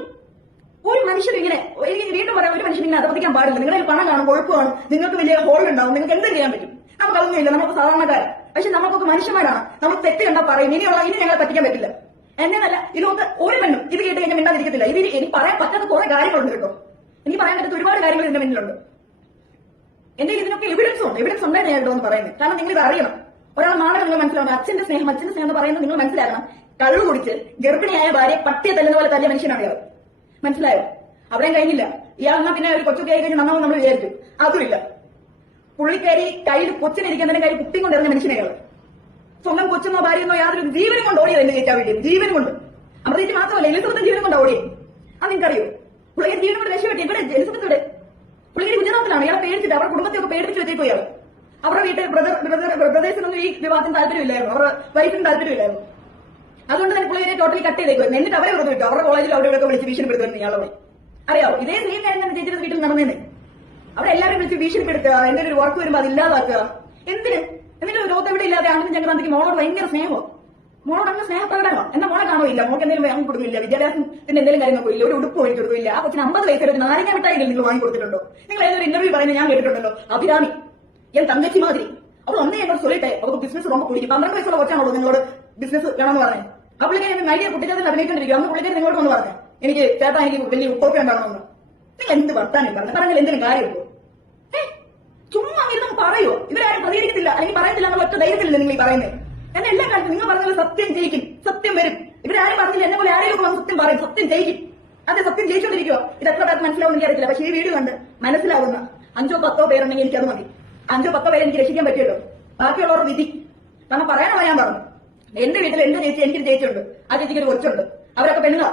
ഒരു മനുഷ്യൻ ഇങ്ങനെ എനിക്ക് വീണ്ടും പറയാം, ഒരു മനുഷ്യൻ ഇങ്ങനെ അധപതിക്കാൻ പാടില്ല. നിങ്ങളുടെ പണം കാണും, കൊഴുപ്പാണ്, നിങ്ങൾക്ക് വലിയ ഹോൾ ഉണ്ടാവും, നിങ്ങൾക്ക് എന്തും ചെയ്യാൻ പറ്റും. നമുക്കതൊന്നുമില്ല. നമുക്ക് സാധാരണക്കാരാണ്. പക്ഷെ നമുക്കൊക്കെ മനുഷ്യന്മാരാണ്. നമ്മൾ തെറ്റ് കണ്ടാൽ പറയും. ഇനി ഞങ്ങളെ പറ്റിക്കാൻ പറ്റില്ല. എന്നല്ല ഇതൊക്കെ ഒരു പെണ്ണും ഇത് കേട്ട് കഴിഞ്ഞാൽ മിണ്ടാതിരിക്കത്തില്ല. എനിക്ക് പറയാൻ പറ്റാത്ത കുറെ കാര്യങ്ങളുണ്ട് കേട്ടോ. എനിക്ക് പറയാൻ പറ്റാത്ത ഒരുപാട് കാര്യങ്ങൾ ഇതിന്റെ മുന്നിലുണ്ട്. എന്റെ ഇതിനൊക്കെ എവിഡൻസ് ഉണ്ടായിരുന്നു ഞാൻ എന്ന് പറയുന്നത്. കാരണം നിങ്ങൾ ഇത് അറിയണം. ഒരാൾ നാളെ നിങ്ങൾ മനസ്സിലാവണം. അച്ഛന്റെ സ്നേഹം എന്ന് പറയുന്നത് നിങ്ങൾ മനസ്സിലാക്കണം. കള്ളു കുടിച്ച് ഗർഭിണിയായ ഭാര്യ പട്ടിയെ തല്ലുന്ന പോലെ തല്ലിയ മനുഷ്യനാണ് ഇയാൾ. മനസ്സിലായോ? അവിടെയും കഴിഞ്ഞില്ല. ഇയാൾ എന്നാ പിന്നെ ഒരു കൊച്ചൊക്കെ ആയി കഴിഞ്ഞ് നന്നാവും നമ്മൾ വിചാരിച്ചു. അതുമില്ല. പുള്ളിക്കാരി കയ്യിൽ കൊച്ചിനിരിക്കുന്നതിന്റെ കയ്യിൽ കുട്ടി കൊണ്ടിറങ്ങിയ മനുഷ്യനെയാണ്. സ്വന്തം കൊച്ചെന്നോ ഭാര്യയെന്നോ യാതൊരു ജീവനും കൊണ്ട് ഓടിയത് എന്റെ ചേച്ചാ വീട്ടിൽ. ജീവനും കൊണ്ട്. അമൃതയ്ക്ക് മാത്രമല്ല എലിസബത്തും ജീവനും കൊണ്ട് ഓടിയത്. അത് നിങ്ങൾക്കറിയോ? പുള്ളിക്കാരി ജീവനും കൊണ്ട് രക്ഷപ്പെട്ടി. ഇവിടെ എലിസബത്ത് ഇവിടെ പുള്ളിക്കാരി ഗുജറാത്തിലാണ്. ഇയാളെ പേടിച്ചിട്ട് അവരുടെ കുടുംബത്തെയൊക്കെ പേടിപ്പിച്ച് വെച്ചേക്കും ഇയാൾ. അവരുടെ വീട്ടിൽ ബ്രദേഴ്സിനൊന്നും ഈ വിവാഹത്തിന് താല്പര്യമില്ലായിരുന്നു, അവരുടെ വൈഫിന് താല്പര്യമില്ലായിരുന്നു. അതുകൊണ്ട് തന്നെ പുള്ളിയെ ടോട്ടലി കട്ട് ചെയ്തേക്കുമായിരുന്നു. എന്നിട്ട് അവരെ വെറുതെ വിട്ടു. അവരുടെ കോളേജിൽ അവിടെ ഇവിടെ വിളിച്ച് ഭീഷണിപ്പെടുത്തുമായിരുന്നു ഇയാളെ. അറിയാവോ, ഇതേ സെയിം കാര്യം തന്നെ ചേച്ചിയുടെ വീട്ടിൽ നടന്നേനെ. അവിടെ എല്ലാവരും വിളിച്ച് ഭീഷണിപ്പെടുത്തുക, എന്തെങ്കിലും ഒരു വർക്ക് വരുമ്പോൾ അത് ഇല്ലാതാക്കുക. എന്തിന്? എന്നിട്ട് ലോകത്ത് എവിടെ ഇല്ലാതെ ആണെന്ന് ചങ്ങനാന്തിക്ക് മോളോട് ഭയങ്കര സ്നേഹമോ, മോളോട് അങ്ങ് സ്നേഹപ്രകടനോ. എന്നാ മോളെ കാണുമില്ല, മോൾക്ക് എന്തെങ്കിലും വാങ്ങി കൊടുക്കില്ല, വിദ്യാഭ്യാസത്തിന്റെ എന്തെങ്കിലും കാര്യങ്ങളൊക്കെ ഇല്ല, ഒരു ഉടുപ്പ് വാങ്ങി കൊടുക്കില്ല. ആ കൊച്ചിന് 50 വയസ്സ് ഒരു നാരങ്ങ മിഠായികൾ നിങ്ങൾ വാങ്ങി കൊടുത്തിട്ടുണ്ടോ? നിങ്ങൾ ഏതൊരു ഇന്റർവ്യൂ പറയുന്നത് ഞാൻ കേട്ടിട്ടുണ്ടല്ലോ, അഭിരാമി എൻ തങ്കച്ചി മാതിരി അവൾ ഒന്നേ എന്നോട് ചൊല്ലിട്ടെ അവർക്ക് ബിസിനസ് ரொம்ப പിടിക്കും. 12 വയസ്സുള്ള കൊച്ചാണല്ലോ നിങ്ങളോട് ബിസിനസ് വേണമെന്ന് പറഞ്ഞേ. ആ പുള്ളിക്കാരി നൈകിയ കുട്ടിക്കാരത്തിൽ അഭിനയിക്കൊണ്ടിരിക്കും. അന്ന് പുള്ളിക്കാരി നിങ്ങളോട് ഒന്ന് പറഞ്ഞേ, എനിക്ക് ചേട്ടാ എനിക്ക് വലിയ ഉപ്പോപ്പി ഉണ്ടാകണമെന്ന്. നിങ്ങൾ എന്ത് വർത്താനം പറഞ്ഞാൽ എന്തെങ്കിലും കാര്യമുള്ളൂ? ചുമ്മാ ഇരുന്ന് പറയോ? ഇവരാരും പ്രതികരിക്കത്തില്ല, അല്ലെങ്കിൽ പറയത്തില്ല എന്നുള്ള ഒറ്റ ധൈര്യത്തില്ല നിങ്ങൾ ഈ പറയുന്നത്. എന്നെ എല്ലാ കാലത്തും നിങ്ങൾ പറഞ്ഞാൽ സത്യം ജയിക്കും, സത്യം വരും. ഇവരാരും പറഞ്ഞില്ല, എന്നെ പോലെ ആരെങ്കിലും വന്ന് സത്യം പറയും, സത്യം ജയിക്കും. അതെ, സത്യം ജയിച്ചോണ്ടിരിക്കുക. ഇത് എത്ര പേർക്ക് മനസ്സിലാവുന്ന എനിക്കറിയത്തില്ല. പക്ഷേ ഈ വീഡിയോ കണ്ട് മനസ്സിലാവുന്ന 5 10 പേരുണ്ടെങ്കിൽ എനിക്കത് മതി. 5 10 പേരെ എനിക്ക് രക്ഷിക്കാൻ പറ്റുമല്ലോ. ബാക്കിയുള്ളവർ വിധി. കാരണം പറയാനുള്ള ഞാൻ പറഞ്ഞു, എന്റെ വീട്ടിൽ എന്റെ ചേച്ചി, എനിക്കൊരു ചേച്ചിയുണ്ട്, ആ ചേച്ചിക്ക് ഒരു കൊച്ചുണ്ട്, അവരൊക്കെ പെണ്ണുങ്ങളാ.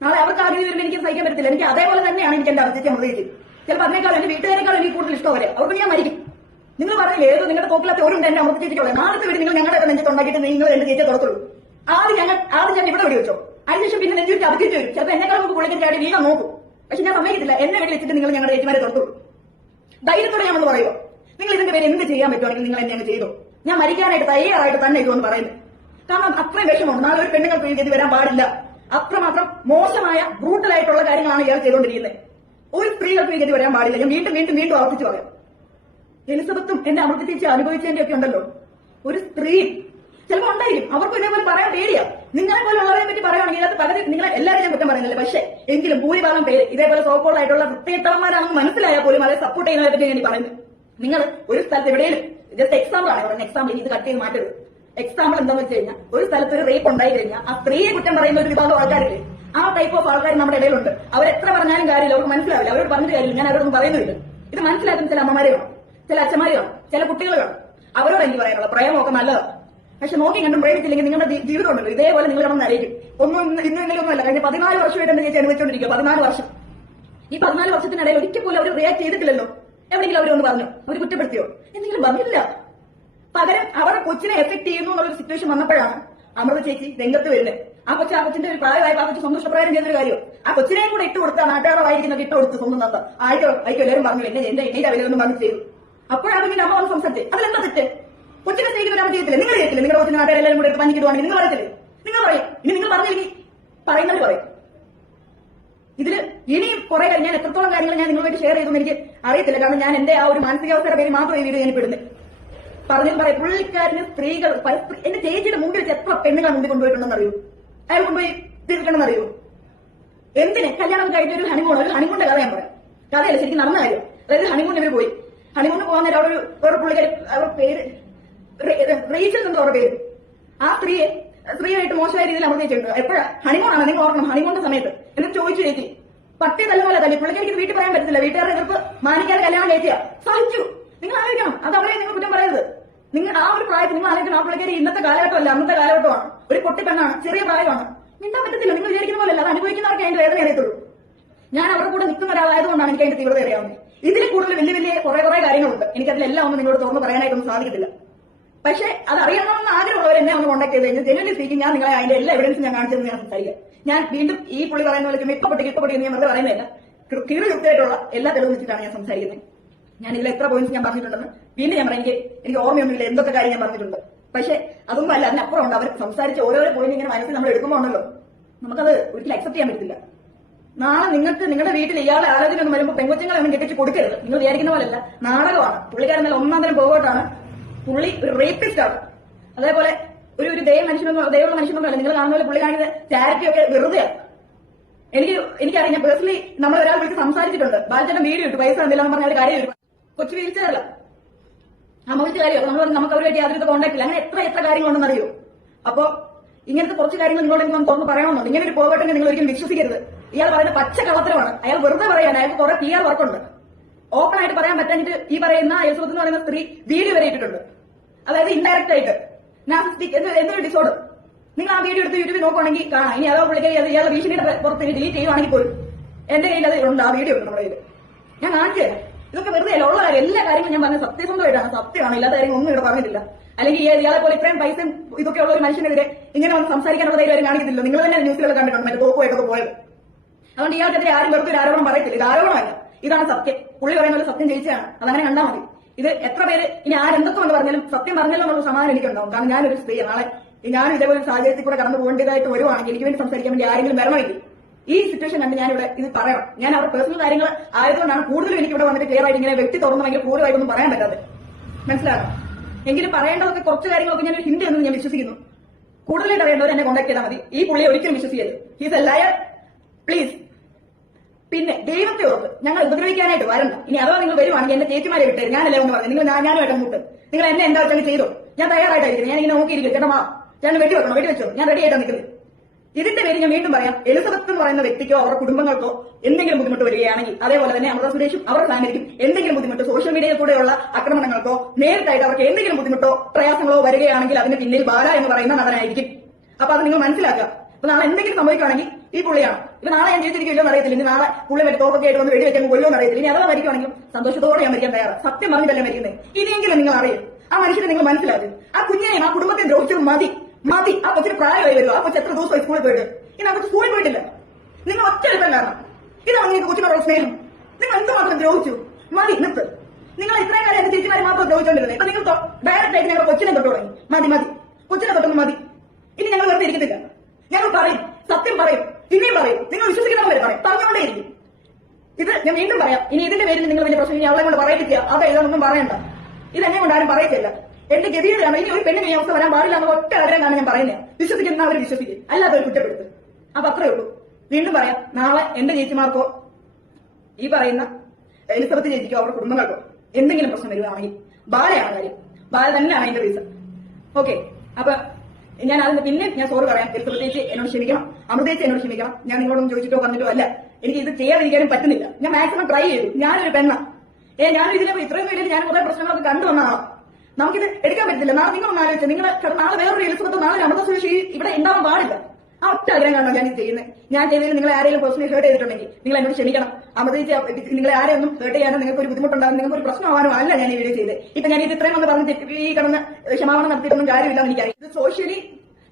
നാളെ അവർക്ക് ആഗ്രഹം വരുമ്പോൾ എനിക്ക് സഹിക്കാൻ പറ്റത്തില്ല. എനിക്ക് അതേപോലെ തന്നെയാണ് എനിക്ക് എന്റെ ചേച്ചി അമൃതയ്ക്ക്. ചിലപ്പോൾ അതിനേക്കാൾ എന്റെ വീട്ടുകാരെക്കാൾ എനിക്ക് കൂടുതൽ ഇഷ്ടം അവരെ. അവർക്ക് ഞാൻ മരിക്കും. നിങ്ങൾ പറഞ്ഞില്ലേ ഏതോ നിങ്ങളുടെ തോക്കിലത്തെ ഒരുണ്ട് എന്റെ അമൃത ചേച്ചിക്കുള്ളത്. നാളത്തെ വീട് നിങ്ങൾ ഞങ്ങളുടെ നെഞ്ചത്ത് ഉണ്ടാക്കിയിട്ട് നിങ്ങൾ എന്റെ ചേച്ചിയെ തുറത്തുള്ളൂ. ആദ്യം ഞാൻ ഇവിടെ വെടി വെച്ചോ, അതിനുശേഷം പിന്നെ നെഞ്ചിട്ട് അഭിജിച്ച് വരും. ചിലപ്പോൾ എന്നെക്കാൾ നമുക്ക് പുള്ളിക്കാൻ ചാടി വീണാൻ നോക്കും. പക്ഷെ ഞാൻ സമ്മതിക്കത്തില്ല, എന്നെ വെടി വെച്ചിട്ട് നിങ്ങൾ ഞങ്ങളുടെ ചേച്ചിമാരെ തുറത്തുള്ളൂ. ധൈര്യത്തോടെ ഞാൻ ഒന്ന് പറയുമോ, നിങ്ങൾ ഇതിന്റെ പേര് എന്ത് ചെയ്യാൻ പറ്റുവാണെങ്കിൽ നിങ്ങൾ എന്നെ അങ്ങ് ചെയ്തോ. ഞാൻ മരിക്കാനായിട്ട് തയ്യാറായിട്ട് തന്നെ ഇതൊന്ന് പറയുന്നത്. കാരണം അത്രയും വിഷമമുണ്ട്. നാളെ ഒരു പെണ്ണുങ്ങൾക്ക് ഇത് വരാൻ പാടില്ല. അത്രമാത്രം മോശമായ ബ്രൂട്ടലായിട്ടുള്ള കാര്യങ്ങളാണ് ഇയാൾ ചെയ്തുകൊണ്ടിരിക്കുന്നത്. ഒരു സ്ത്രീകൾക്ക് ഇത് വരാൻ പാടില്ല. ഞാൻ വീണ്ടും വീണ്ടും വീണ്ടും ആവർത്തിച്ച് പറയാം. എലിസബത്തും എന്റെ അമൃത ചേച്ചി അനുഭവിച്ചതിന്റെ ഒക്കെ ഉണ്ടല്ലോ, ഒരു സ്ത്രീ ചിലപ്പോൾ ഉണ്ടായിരിക്കും അവർക്കും ഇതേപോലെ പറയാൻ പേടിയാ. നിങ്ങളെ പോലെ ഉള്ളവരെ പറ്റി പറയുകയാണെങ്കിൽ ഇതിനകത്ത് പലരും നിങ്ങളെ എല്ലാവരും ഞാൻ കുറ്റം പറയുന്നില്ല. പക്ഷേ എങ്കിലും ഭൂരിഭാഗം പേര് ഇതേപോലെ സോക്കോളായിട്ടുള്ള വൃത്തികെട്ടവന്മാരാണെന്ന് മനസ്സിലായാൽ പോലും അവരെ സപ്പോർട്ട് ചെയ്യുന്നതിനെ പറ്റി ഞാൻ പറയുന്നത്. നിങ്ങൾ ഒരു സ്ഥലത്ത് എവിടെയും ജസ്റ്റ് എക്സാമ്പിൾ ആണ് പറയുന്നത്. എക്സാമ്പിൾ ഇത് കട്ട് ചെയ്ത് മാറ്റരുത്. എക്സാമ്പിൾ എന്താണെന്ന് വെച്ച് കഴിഞ്ഞാൽ, ഒരു സ്ഥലത്ത് ഒരു റേപ്പ് ഉണ്ടായി കഴിഞ്ഞാൽ ആ സ്ത്രീയെ കുറ്റം പറയുന്ന ഒരു വിഭാഗം ആൾക്കാരില്ലേ, ആ ടൈപ്പ് ഓഫ് ആൾക്കാർ നമ്മുടെ ഇടയിലുണ്ട്. അവരെത്ര പറഞ്ഞാലും കാര്യമില്ല, അവർക്ക് മനസ്സിലാവില്ല. അവരോട് പറഞ്ഞിട്ട് കാര്യമില്ല, ഞാൻ അവരോടൊന്നും പറയുന്നില്ല. ഇത് മനസ്സിലാക്കുന്ന ചില അമ്മമാരെ കാണും, ചില അച്ഛന്മാരെ കാണും, ചില കുട്ടികൾ കാണും. അവരോട് എനിക്ക് പറയാനുള്ള പ്രേമമൊക്കെ നല്ലതാണ്. പക്ഷെ നോക്കി കണ്ടും പ്രേമിച്ചില്ലെങ്കിൽ നിങ്ങളുടെ ജീവിതം ഉണ്ടല്ലോ ഇതേപോലെ നിങ്ങൾ കിടന്ന് നരയിക്കും. ഇന്നും ഇന്നലെ ഒന്നുമല്ല, കഴിഞ്ഞ 14 വർഷമായിട്ട് എന്റെ ചേച്ചി അനുഭവിച്ചുകൊണ്ടിരിക്കുക. 14 വർഷം. ഈ 14 വർഷത്തിനിടയിൽ ഒരിക്കൽ പോലും അവർ റിയാക്ട് ചെയ്തിട്ടില്ലല്ലോ. എവിടെയെങ്കിലും അവരൊന്ന് പറഞ്ഞു, അവർ കുറ്റപ്പെടുത്തിയോ? എന്തെങ്കിലും പറഞ്ഞില്ല. പകരം അവരുടെ കൊച്ചിനെ എഫക്ട് ചെയ്യുന്നു എന്നുള്ളൊരു സിറ്റുവേഷൻ വന്നപ്പോഴാണ് അമൃത ചേച്ചി രംഗത്ത് വരുന്നത്. ആ കൊച്ചിന്റെ ഒരു പ്രായമായ ആ കൊച്ചു സന്തോഷപ്രായം ചെയ്തൊരു കാര്യം. ആ കൊച്ചിനെയും കൂടെ ഇട്ട് കൊടുത്താൽ നാട്ടുകാരുടെ വായിരിക്കുന്നൊക്കെ ഇട്ട് കൊടുത്ത് സ്വന്തം നന്ദ ആയിക്കോ എല്ലാവരും പറഞ്ഞു എന്റെ അവരൊന്നും പറഞ്ഞു ചെയ്തു. അപ്പോഴാണ് പിന്നെ അമ്മ വന്ന് സംസാരിച്ചത്. അതിലെന്താ തെറ്റ്? കൊച്ചിനെ സ്നേഹിക്കുന്ന ഒരാൾ ചെയ്യത്തില്ല. നിങ്ങൾ ചെയ്യത്തില്ല? നിങ്ങളുടെ കൊച്ചിന് നാട്ടുകാരെല്ലാവരും കൂടെ പഞ്ഞിക്കിടുവാണെങ്കിൽ നിങ്ങൾ പറയത്തില്ലേ? നിങ്ങൾ പറയും. ഇനി നിങ്ങൾ പറഞ്ഞില്ലെങ്കിൽ പറയുന്നവർ പറയും. ഇതിൽ ഇനിയും കുറെ കാര്യം ഞാൻ എത്രത്തോളം കാര്യങ്ങൾ ഞാൻ നിങ്ങളുമായിട്ട് ഷെയർ ചെയ്തെന്ന് എനിക്ക് അറിയത്തില്ല. കാരണം ഞാൻ എന്റെ ആ ഒരു മാനസികാവസ്ഥയുടെ പേര് മാത്രം ഈ വീഡിയോ ഞാൻ പെടുന്നത്. പറഞ്ഞാൽ പറയാം, പുള്ളിക്കാരന് സ്ത്രീകൾ എന്റെ ചേച്ചിയുടെ മുമ്പിൽ വെച്ച് എത്ര പെണ്ണുങ്ങൾ മുമ്പിൽ കൊണ്ടുപോയിട്ടുണ്ടെന്ന് അറിയൂ? അയാൾ കൊണ്ടുപോയി തീർക്കണമെന്ന് അറിയൂ? എന്തിന്? കല്യാണം കഴിഞ്ഞ ഒരു ഹണിമൂണിന്റെ കഥ ഞാൻ പറയാം. കഥയല്ല, ശരിക്കും നടന്ന കാര്യം. അതായത് ഹണിമൂണിന് ഇവർ പോയി. ഹണിമൂണിന് പോകാൻ നേരം അവിടെ ഒരു പുള്ളിക്കാരി, അവരുടെ പേര് റീച്ചൽ എന്തോ അവരുടെ പേര്. ആ സ്ത്രീയായിട്ട് മോശമായ രീതിയിൽ അമർത്തിയിട്ടുണ്ട്. എപ്പോഴാ ഹണിമൂണാണ്, നിങ്ങൾ ഓർക്കണം. ഹണിമൂണിന്റെ സമയത്ത് എന്നിട്ട് ചോദിച്ചു ചേച്ചി പട്ടി തല്ലുപോലെ തന്നെ പുള്ളിക്കാരിക്ക് വീട്ടിൽ പറയാൻ പറ്റത്തില്ല. വീട്ടുകാരുടെ എതിർപ്പ് മാനിക്കാതെ കല്യാണം കഴിക്കുക സഹിച്ചു. നിങ്ങൾ ആലോചിക്കണം, അത് അവരെ നിങ്ങൾ കുറ്റം പറയരുത്. നിങ്ങൾ ആ ഒരു പ്രായത്തിൽ നിങ്ങൾ ആലോചിക്കണം, ആ പുള്ളിക്കാരി ഇന്നത്തെ കാലഘട്ടമല്ല, അന്നത്തെ കാലഘട്ടമാണ്. ഒരു പൊട്ടി പെണ്ണാണ്, ചെറിയ പ്രായമാണ്, മിണ്ടാൻ പറ്റത്തില്ല. നിങ്ങൾ വിചാരിക്കുന്ന പോലെയല്ല, അത് അനുഭവിക്കുന്നവർക്ക് അതിന്റെ വേദന അറിയത്തുള്ളൂ. ഞാൻ അവരുടെ കൂടെ നിൽക്കുന്ന ഒരാളായതുകൊണ്ടാണ് എനിക്ക് അതിന്റെ തീവ്രത അറിയാവുന്നത്. ഇതിൽ കൂടുതൽ വലിയ കുറെ കാര്യങ്ങളുണ്ട്. എനിക്കതിലെല്ലാം ഒന്നും നിങ്ങളോട് തുറന്ന് പറയാനായിട്ടൊന്നും സാധിക്കത്തില്ല. പക്ഷേ അത് അറിയണമെന്ന് ആഗ്രഹമുള്ളവർ എന്നെ ഒന്ന് കോൺടാക്ട് ചെയ്ത് കഴിഞ്ഞാൽ ജെന്യുവലി സ്പീക്കിംഗ് ഞാൻ നിങ്ങളെ അതിന്റെ എല്ലാ എവിഡൻസും ഞാൻ കാണിച്ചതെന്ന് ഞാൻ സംസാരിക്കാം. ഞാൻ വീണ്ടും ഈ പുള്ളി പറയുന്ന പോലെ ഇഷ്ടപ്പെട്ട് എന്ന് ഞാൻ വെറുതെ പറയുന്നില്ല. കൃത്യമായിട്ടുള്ള എല്ലാ തെളിവും വെച്ചിട്ടാണ് ഞാൻ സംസാരിക്കുന്നത്. ഞാൻ ഇതിൽ എത്ര പോയിന്റ്സ് ഞാൻ പറഞ്ഞിട്ടുണ്ടെന്ന് വീണ്ടും ഞാൻ പറയാം. എനിക്ക് ഓർമ്മയൊന്നുമില്ല എന്തൊക്കെ കാര്യം ഞാൻ പറഞ്ഞിട്ടുണ്ട്. പക്ഷെ അതൊന്നും അല്ല, അതിനപ്പുറം ഉണ്ട്. അവർ സംസാരിച്ച ഓരോരോ പോയിന്റ് ഇങ്ങനെ മനസ്സിൽ നമ്മൾ എടുക്കുമ്പോൾ ഉണ്ടല്ലോ, നമുക്കത് ഒരിക്കലും അക്സെപ്റ്റ് ചെയ്യാൻ പറ്റില്ല. നാളെ നിങ്ങൾക്ക് നിങ്ങളുടെ വീട്ടിൽ ഇയാളെ ആലോചന ഒന്നും വരുമ്പോൾ പെങ്കൊച്ചുങ്ങളെ ഒന്നും കെട്ടിച്ച് കൊടുക്കരുത്. നിങ്ങൾ വിചാരിക്കുന്ന പോലെയല്ല, നാടകമാണ്. പുള്ളിക്കാരൻ നല്ല ഒന്നാം തരം പോകോട്ടാണ്. പുള്ളി ഒരു റേപ്പിസ്റ്റ് ആണ്. അതേപോലെ ഒരു ദൈവമുള്ള മനുഷ്യനൊന്നും അല്ല. നിങ്ങൾ കാണുന്ന പോലെ പുള്ളി കാണിക്കുന്ന ചാരിറ്റി ഒക്കെ വെറുതെയാണ്. എനിക്കറിയാം. ഞാൻ പേഴ്സണലി നമ്മൾ ഒരാൾ വിളിച്ച് സംസാരിച്ചിട്ടുണ്ട്. ബാലചേട്ടൻ വീഡിയോ ഇട്ടു, പൈസ എന്തെങ്കിലും പറഞ്ഞ ഒരു കാര്യം കൊച്ചു വീഴ്ചയല്ല, അമ്മവിച്ച കാര്യം. നമ്മൾ നമുക്ക് അവരുമായിട്ട് യാതൊരു കോൺടാക്ട് ഇല്ല. അങ്ങനെ എത്ര കാര്യങ്ങളുണ്ടെന്ന് അറിയോ? അപ്പോ ഇങ്ങനത്തെ കുറച്ച് കാര്യങ്ങൾ നിങ്ങളോട് എനിക്ക് തുറന്ന് പറയണമെന്നുണ്ട്. ഇങ്ങനെ ഒരു പോകട്ടെങ്കിൽ നിങ്ങൾ ഒരിക്കലും വിശ്വസിക്കരുത്. ഇയാൾ പറയുന്ന പച്ച കള്ളത്തരമാണ്. അയാൾ വെറുതെ പറയാണ്. അയാൾക്ക് കുറെ PR വർക്കുണ്ട്. ഓപ്പൺ ആയിട്ട് പറയാൻ പറ്റാഞ്ഞിട്ട് ഈ പറയുന്ന എലിസബത്ത് എന്ന് പറയുന്ന സ്ത്രീ വീഡിയോ വരെ ഇട്ടിട്ടുണ്ട്. അതായത് ഇൻഡയറക്റ്റ് ആയിട്ട് നാർസിസ്റ്റിക് എന്തൊരു ഡിസോർഡർ. നിങ്ങൾ ആ വീഡിയോ എടുത്ത് യൂട്യൂബിൽ നോക്കുവാണെങ്കിൽ കാണാം. ഇനി അതോ പുള്ളിക്കാരി ഇയാളുടെ ഭീഷണിയുടെ പുറത്ത് ഡിലീറ്റ് ചെയ്യുവാണെങ്കിൽ പോലും എന്റെ കയ്യിൽ അത് ഉണ്ട്, ആ വീഡിയോ ഉണ്ട് നമ്മുടെ കയ്യിൽ. ഞാൻ കാണിച്ചു തരാം. ഇതൊക്കെ വെറുതെ അല്ല, ഉള്ള കാര്യം എല്ലാ കാര്യങ്ങളും ഞാൻ പറഞ്ഞ സത്യസന്ധമായിട്ടാണ്, സത്യമാണ്, ഇല്ലാത്ത കാര്യങ്ങൾ ഒന്നും ഇവിടെ പറഞ്ഞിട്ടില്ല. അല്ലെങ്കിൽ ഇയാളെ പോലെ ഇത്രയും പൈസ ഇതൊക്കെ ഉള്ള ഒരു മനുഷ്യനെതിരെ ഇങ്ങനെ വന്ന് സംസാരിക്കാനുള്ള ധൈര്യം കാണിക്കുന്നില്ല. നിങ്ങൾ തന്നെ ന്യൂസുകൾ കണ്ടിട്ടുണ്ട്, മറ്റേ തോക്കുമായിട്ടൊക്കെ പോയത്. അതുകൊണ്ട് ഇയാൾക്കെതിരെ ആരും വെറുതെ ഒരു ആരോപണം പറയത്തില്ല. ഇത് ആരോപണമല്ല, ഇതാണ് സത്യം. പുള്ളി പറയുന്ന പോലെ സത്യം ജയിച്ചാണ്, അതങ്ങനെ കണ്ടാൽ മതി. ഇത് എത്ര പേര് ഇനി ആരെന്തൊക്കെ എന്ന് പറഞ്ഞാലും സത്യം പറഞ്ഞല്ലോ എന്നുള്ള സമാധാനം എനിക്കുണ്ടാവും. കാരണം ഞാനൊരു സ്ത്രീയാണ്. നാളെ ഞാനും ഇതേപോലെ ഒരു സാഹചര്യത്തിൽ കൂടെ കടന്നു പോകേണ്ടതായിട്ട് വരുവാണെങ്കിൽ എനിക്ക് വേണ്ടി സംസാരിക്കാൻ വേണ്ടി ആരെങ്കിലും വരണമെങ്കിൽ ഈ സിറ്റുവേഷൻ കണ്ട് ഞാനിവിടെ ഇത് പറയണം. ഞാൻ അവരുടെ പേഴ്സണൽ കാര്യങ്ങൾ ആയതുകൊണ്ടാണ് കൂടുതലും എനിക്ക് ഇവിടെ വന്നിട്ട് ക്ലിയർ ആയിട്ട് ഇങ്ങനെ വ്യക്തി തുറന്ന് ഭയങ്കര കൂടുതലായിട്ടൊന്നും പറയാൻ പറ്റാതെ, മനസ്സിലാക്കണം. എങ്കിലും പറയേണ്ടതൊക്കെ കുറച്ച് കാര്യങ്ങളൊക്കെ ഞാൻ ഹിന്റ് എന്ന് ഞാൻ വിശ്വസിക്കുന്നു. കൂടുതലായിട്ട് അറിയേണ്ടവർ എന്നെ കോൺടാക്ട് ചെയ്താൽ മതി. ഈ പുള്ളിയെ ഒരിക്കലും വിശ്വസിക്കരുത്. He's A layer, please. പിന്നെ ദൈവത്തെ ഓർത്ത് ഞങ്ങൾ ഉപദ്രവിക്കാനായിട്ട് വരണ്ട. ഇനി അഥവാ നിങ്ങൾ വരുവാണെങ്കിൽ എന്റെ ചേച്ചിമാരെ വിട്ടേരും. ഞാനല്ലേ എന്ന് പറഞ്ഞു. നിങ്ങൾ ഞാനുമായിട്ട് മുട്ട് നിങ്ങൾ എന്നെ എന്താ വെച്ചാൽ ചെയ്തോ, ഞാൻ തയ്യാറായിട്ടായിരിക്കും. ഞാൻ ഇങ്ങനെ നോക്കിയിരിക്കും. ചേട്ടാ ഞാൻ വെടിവെച്ചോ, ഞാൻ റെഡി ആയിട്ടാണ് നിൽക്കുന്നത്. ഇതിന്റെ പേര് ഞാൻ വീണ്ടും പറയാം, എലിസബത്ത് എന്ന് പറയുന്ന വ്യക്തിക്കോ അവരുടെ കുടുംബങ്ങൾക്കോ എന്തെങ്കിലും ബുദ്ധിമുട്ട് വരികയാണെങ്കിൽ, അതേപോലെ തന്നെ അമൃത സുരേഷും അവരുടെ ഫാമിലിക്കും എന്തെങ്കിലും ബുദ്ധിമുട്ട് സോഷ്യൽ മീഡിയയിൽ കൂടെയുള്ള ആക്രമണങ്ങൾക്കോ നേരിട്ടായിട്ട് അവർക്ക് എന്തെങ്കിലും ബുദ്ധിമുട്ടോ പ്രയാസങ്ങളോ വരികയാണെങ്കിൽ അതിന് പിന്നിൽ ബാല എന്ന് പറയുന്ന നടനായിരിക്കും. അപ്പൊ അത് നിങ്ങൾ മനസ്സിലാക്കുക. അപ്പൊ നാളെ എന്തെങ്കിലും സംഭവിക്കുകയാണെങ്കിൽ ഈ പുള്ളിയാണ്. ഇപ്പൊ നാളെ ഞാൻ ജീവിച്ചിരിക്കുമല്ലോ എന്നറിയത്തില്ല. ഇനി നാളെ പുള്ളി മറ്റേ തോക്കൊക്കെ ആയിട്ട് വന്ന് വെടിവെക്കാൻ കൊല്ലോ എന്നറിയത്തില്ല. ഇനി അഥവാ മരിക്കുവാണെങ്കിലും സന്തോഷത്തോടെ ഞാൻ മരിക്കാൻ തയ്യാറാണ്. സത്യം പറഞ്ഞിട്ടല്ലേ മരിക്കുന്നത്. ഇനിയെങ്കിലും നിങ്ങൾ അറിയും, ആ മനുഷ്യനെ നിങ്ങൾ മനസ്സിലാക്കും. ആ കുഞ്ഞിനെയും ആ കുടുംബത്തെ ദ്രോഹിച്ചത് മതി. ആ കൊച്ചിന് പ്രായമായി വരുമോ? ആ കൊച്ചു എത്ര ദിവസമായി സ്കൂളിൽ പോയിട്ട്? ഇനി ആ കൊച്ചു സ്കൂളിൽ പോയിട്ടില്ല. നിങ്ങൾ ഒറ്റ എടുക്കാൻ കാരണം ഇതാണ് നിങ്ങൾക്ക് കൊച്ചിനോടുള്ള സ്നേഹം. നിങ്ങൾ എന്തുമാത്രം ദ്രോഹിച്ചു? മതി, നിർത്ത്. നിങ്ങൾ ഇത്രയും കാലം എന്റെ ചേച്ചിമാരെ മാത്രം ദ്രോഹിച്ചോണ്ടിരുന്നത്. ഇപ്പൊ നിങ്ങൾ ഡയറക്റ്റ് ആയിട്ട് ഞങ്ങളുടെ കൊച്ചിനെ തൊട്ട് തുടങ്ങി. മതി, കൊച്ചിനെ തൊട്ടൊന്നും മതി. ഇനി ഞങ്ങൾ വെറുതെ ഇരിക്കത്തില്ല. ഞങ്ങൾ പറയും, സത്യം പറയും, പിന്നെയും പറയും. നിങ്ങൾ വിശ്വസിക്കുന്നവരെ പറയും, പറഞ്ഞുകൊണ്ടേയിരിക്കും. ഇത് ഞാൻ വീണ്ടും പറയാം. ഇനി ഇതിന്റെ പേരിൽ നിങ്ങൾ വലിയ പ്രശ്നം ഇനി അവളെ കൊണ്ട് പറയിപ്പിക്കുക, ഇതൊന്നും പറയണ്ട. ഇതെന്നെ കൊണ്ട് ആരും പറയത്തില്ല. എന്റെ ഗതിയാണ്. ഇനി ഒരു പെണ്ണിന് ഈ അവസ്ഥ വരാൻ പാടില്ല എന്ന ഒറ്റ ആഗ്രഹമാണ് ഞാൻ പറയുന്നത്. വിശ്വസിക്കുന്ന അവർ വിശ്വസിക്കും, അല്ലാത്തവർ കുറ്റപ്പെടുത്തും. അപ്പൊ അത്രേ ഉള്ളൂ. വീണ്ടും പറയാം, നാളെ എന്റെ ചേച്ചിമാർക്കോ ഈ പറയുന്ന എലിസബത്ത് ചേച്ചിക്കോ അവരുടെ കുടുംബങ്ങൾക്കോ എന്തെങ്കിലും പ്രശ്നം വരികയാണെങ്കിൽ ബാലയാണ് കാര്യം. ബാല തന്നെയാണ് അതിന്റെ റീസൺ. ഓക്കെ, അപ്പൊ ഞാൻ അതിന് പിന്നെ ഞാൻ സോറി പറയാം. എലിസബത്ത് ചേച്ചി എന്നോട് ക്ഷമിക്കണം, അമൃത ചേച്ചി എന്നോട് ക്ഷമിക്കണം. ഞാൻ നിങ്ങളോടൊന്നും ചോദിച്ചിട്ടോ പറഞ്ഞിട്ടോ അല്ല. എനിക്ക് ഇത് ചെയ്യാതിരിക്കാനും പറ്റുന്നില്ല. ഞാൻ മാക്സിമം ട്രൈ ചെയ്തു. ഞാനൊരു പെണ്ണ. ഞാനും ഇതിനെ ഇത്രയും വേണ്ടി ഞാൻ കുറെ പ്രശ്നങ്ങളൊക്കെ കണ്ടുവന്നതാണ്. നമുക്കിത് എടുക്കാൻ പറ്റില്ല. നാളെ നിങ്ങളൊന്ന് ആലോചിച്ചു, നിങ്ങൾ നാളെ വേറൊരു എലിസബത്ത്, നാളെ അമൃത സുരേഷ് ഇവിടെ ഉണ്ടാവാൻ പാടില്ല. ആ ഒറ്റ ആഗ്രഹം കാണാൻ ഞാൻ ഇത് ചെയ്യുന്നത്. ഞാൻ ചെയ്തതിൽ നിങ്ങൾ ആരെങ്കിലും പേഴ്സണലി ഹേർട്ട് ചെയ്തിട്ടുണ്ടെങ്കിൽ നിങ്ങൾ എന്നോട് ക്ഷമിക്കണം. അമൃത ചേച്ചി നിങ്ങളെ ആരെയൊന്നും ഹേർട്ട് ചെയ്യാനോ നിങ്ങൾക്ക് ഒരു ബുദ്ധിമുട്ടുണ്ടാകും, നിങ്ങൾക്ക് ഒരു പ്രശ്നമാവാനോ അല്ല ഞാൻ ഈ വീഡിയോ ചെയ്തത്. ഇപ്പൊ ഞാൻ ഇത് ഇത്രയും വന്ന് പറഞ്ഞ് ഈ കിടന്ന് ക്ഷമാപണം നടത്തിയിട്ടൊന്നും കാര്യമില്ലെന്ന് എനിക്കറിയാം. ഇത് സോഷ്യലി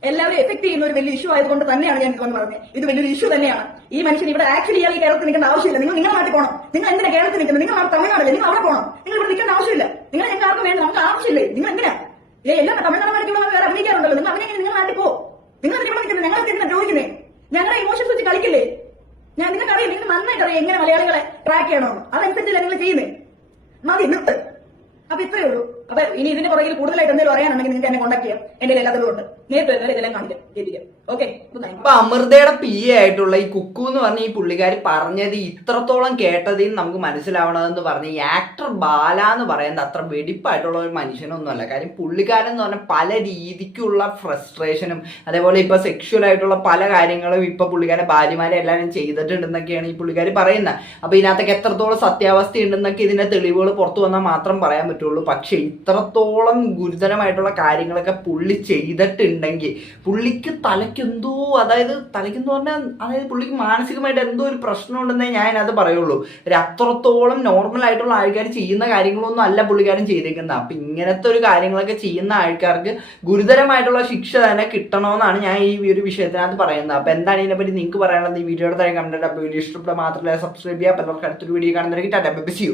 എല്ലാവരും എഫക്ട് ചെയ്യുന്ന ഒരു വലിയ ഇഷ്യൂ ആയതുകൊണ്ട് തന്നെയാണ് ഞാൻ ഇതൊന്ന് പറഞ്ഞത്. ഇത് വലിയൊരു ഇഷ്യൂ തന്നെയാണ്. ഈ മനുഷ്യൻ ഇവിടെ ആക്ച്വലി ഇയാൾ ഈ കേരളത്തിൽ നിൽക്കേണ്ട ആവശ്യമില്ല. നിങ്ങൾ നിങ്ങളുടെ നാട്ടിൽ പോകണം. നിങ്ങൾ എന്തിനാ കേരളത്തിൽ നിൽക്കുന്നത്? നിങ്ങൾ തമിഴ്നാടല്ലേ, നിങ്ങൾ അവിടെ പോകണം. നിങ്ങൾ ഇവിടെ നിൽക്കേണ്ട ആവശ്യമില്ല. നിങ്ങൾ ഞങ്ങൾക്ക് ആർക്കും വേണ്ട, നമുക്ക് ആവശ്യമില്ലേ? നിങ്ങൾ എന്തിനാ എല്ലാ തമിഴ്നാടുമായിരിക്കും വേറെ അഭിനയിക്കാറുണ്ടല്ലോ. നിങ്ങൾ അഭിനയിക്കുന്നത് നിങ്ങൾ നാട്ടിൽ പോ. നിങ്ങൾ ഇവിടെ നിൽക്കുന്നത് ഞങ്ങൾക്ക് എന്തിനാ ദ്രോഹിക്കുന്നേ? ഞങ്ങളുടെ ഇമോഷൻസ് വെച്ച് കളിക്കില്ലേ? നിങ്ങൾക്കറിയാം, നിങ്ങൾ നന്നായിട്ട് അറിയാം എങ്ങനെ മലയാളികളെ ട്രാക്ക് ചെയ്യണമെന്ന്. അതനുസരിച്ചല്ല നിങ്ങൾ ചെയ്യുന്നത്. മതി, നിർത്ത്. അപ്പൊ ഇത്രയേ ഉള്ളൂ. അപ്പൊ ഇനി ഇതിന്റെ പുറകിൽ കൂടുതലായിട്ട് എന്തെങ്കിലും അറിയാനുണ്ടെങ്കിൽ നിങ്ങൾക്ക് എന്നെ കോൺടാക്ട് ചെയ്യാം. എന്റെ എല്ലാത്തിലും ഉണ്ട്. നേരിട്ട് വരുന്നവരെ ഇതെല്ലാം കാണിക്കാം. ഓക്കെ. അപ്പൊ അമൃതയുടെ PA ആയിട്ടുള്ള ഈ കുക്കു എന്ന് പറഞ്ഞ ഈ പുള്ളിക്കാരി പറഞ്ഞത് ഇത്രത്തോളം കേട്ടതിൽ നമുക്ക് മനസ്സിലാവണതെന്ന് പറഞ്ഞ ഈ ആക്ടർ ബാല എന്ന് പറയുന്നത് അത്ര വെടിപ്പായിട്ടുള്ള ഒരു മനുഷ്യനൊന്നുമല്ല. കാര്യം പുള്ളിക്കാരൻ എന്ന് പറഞ്ഞാൽ പല രീതിക്കുള്ള ഫ്രസ്ട്രേഷനും അതേപോലെ ഇപ്പൊ സെക്ഷുവൽ ആയിട്ടുള്ള പല കാര്യങ്ങളും ഇപ്പൊ പുള്ളിക്കാരെ ഭാര്യമാരെ എല്ലാവരും ചെയ്തിട്ടുണ്ടെന്നൊക്കെയാണ് ഈ പുള്ളിക്കാരി പറയുന്നത്. അപ്പൊ ഇതിനകത്തൊക്കെ എത്രത്തോളം സത്യാവസ്ഥ ഉണ്ടെന്നൊക്കെ ഇതിന്റെ തെളിവുകൾ പുറത്തു വന്നാൽ മാത്രം പറയാൻ പറ്റുള്ളൂ. പക്ഷെ ഇത്രത്തോളം ഗുരുതരമായിട്ടുള്ള കാര്യങ്ങളൊക്കെ പുള്ളി ചെയ്തിട്ടുണ്ടെങ്കിൽ പുള്ളിക്ക് തലയ്ക്കെന്തോ, അതായത് തലയ്ക്കെന്ന് പറഞ്ഞാൽ അതായത് പുള്ളിക്ക് മാനസികമായിട്ട് എന്തോ ഒരു പ്രശ്നമുണ്ടെന്നേ ഞാനത് പറയുള്ളൂ. അത്രത്തോളം നോർമൽ ആയിട്ടുള്ള ആൾക്കാർ ചെയ്യുന്ന കാര്യങ്ങളൊന്നും അല്ല പുള്ളിക്കാരൻ ചെയ്തേക്കുന്നത്. അപ്പൊ ഇങ്ങനത്തെ ഒരു കാര്യങ്ങളൊക്കെ ചെയ്യുന്ന ആൾക്കാർക്ക് ഗുരുതരമായിട്ടുള്ള ശിക്ഷ തന്നെ കിട്ടണമെന്നാണ് ഞാൻ ഈ ഒരു വിഷയത്തിനകത്ത് പറയുന്നത്. അപ്പൊ എന്താണ് ഇതിനെപ്പറ്റി നിങ്ങൾക്ക് പറയാനുള്ളത്? ഈ വീഡിയോയുടെ താഴെ കണ്ടിട്ട് വീഡിയോ ഇഷ്ടപ്പെട്ട മാത്രമല്ല സബ്സ്ക്രൈബ് ചെയ്യുക. പലർക്കും അടുത്തൊരു വീഡിയോ കാണുന്നവർക്ക് ടാറ്റ ബൈ ബൈ.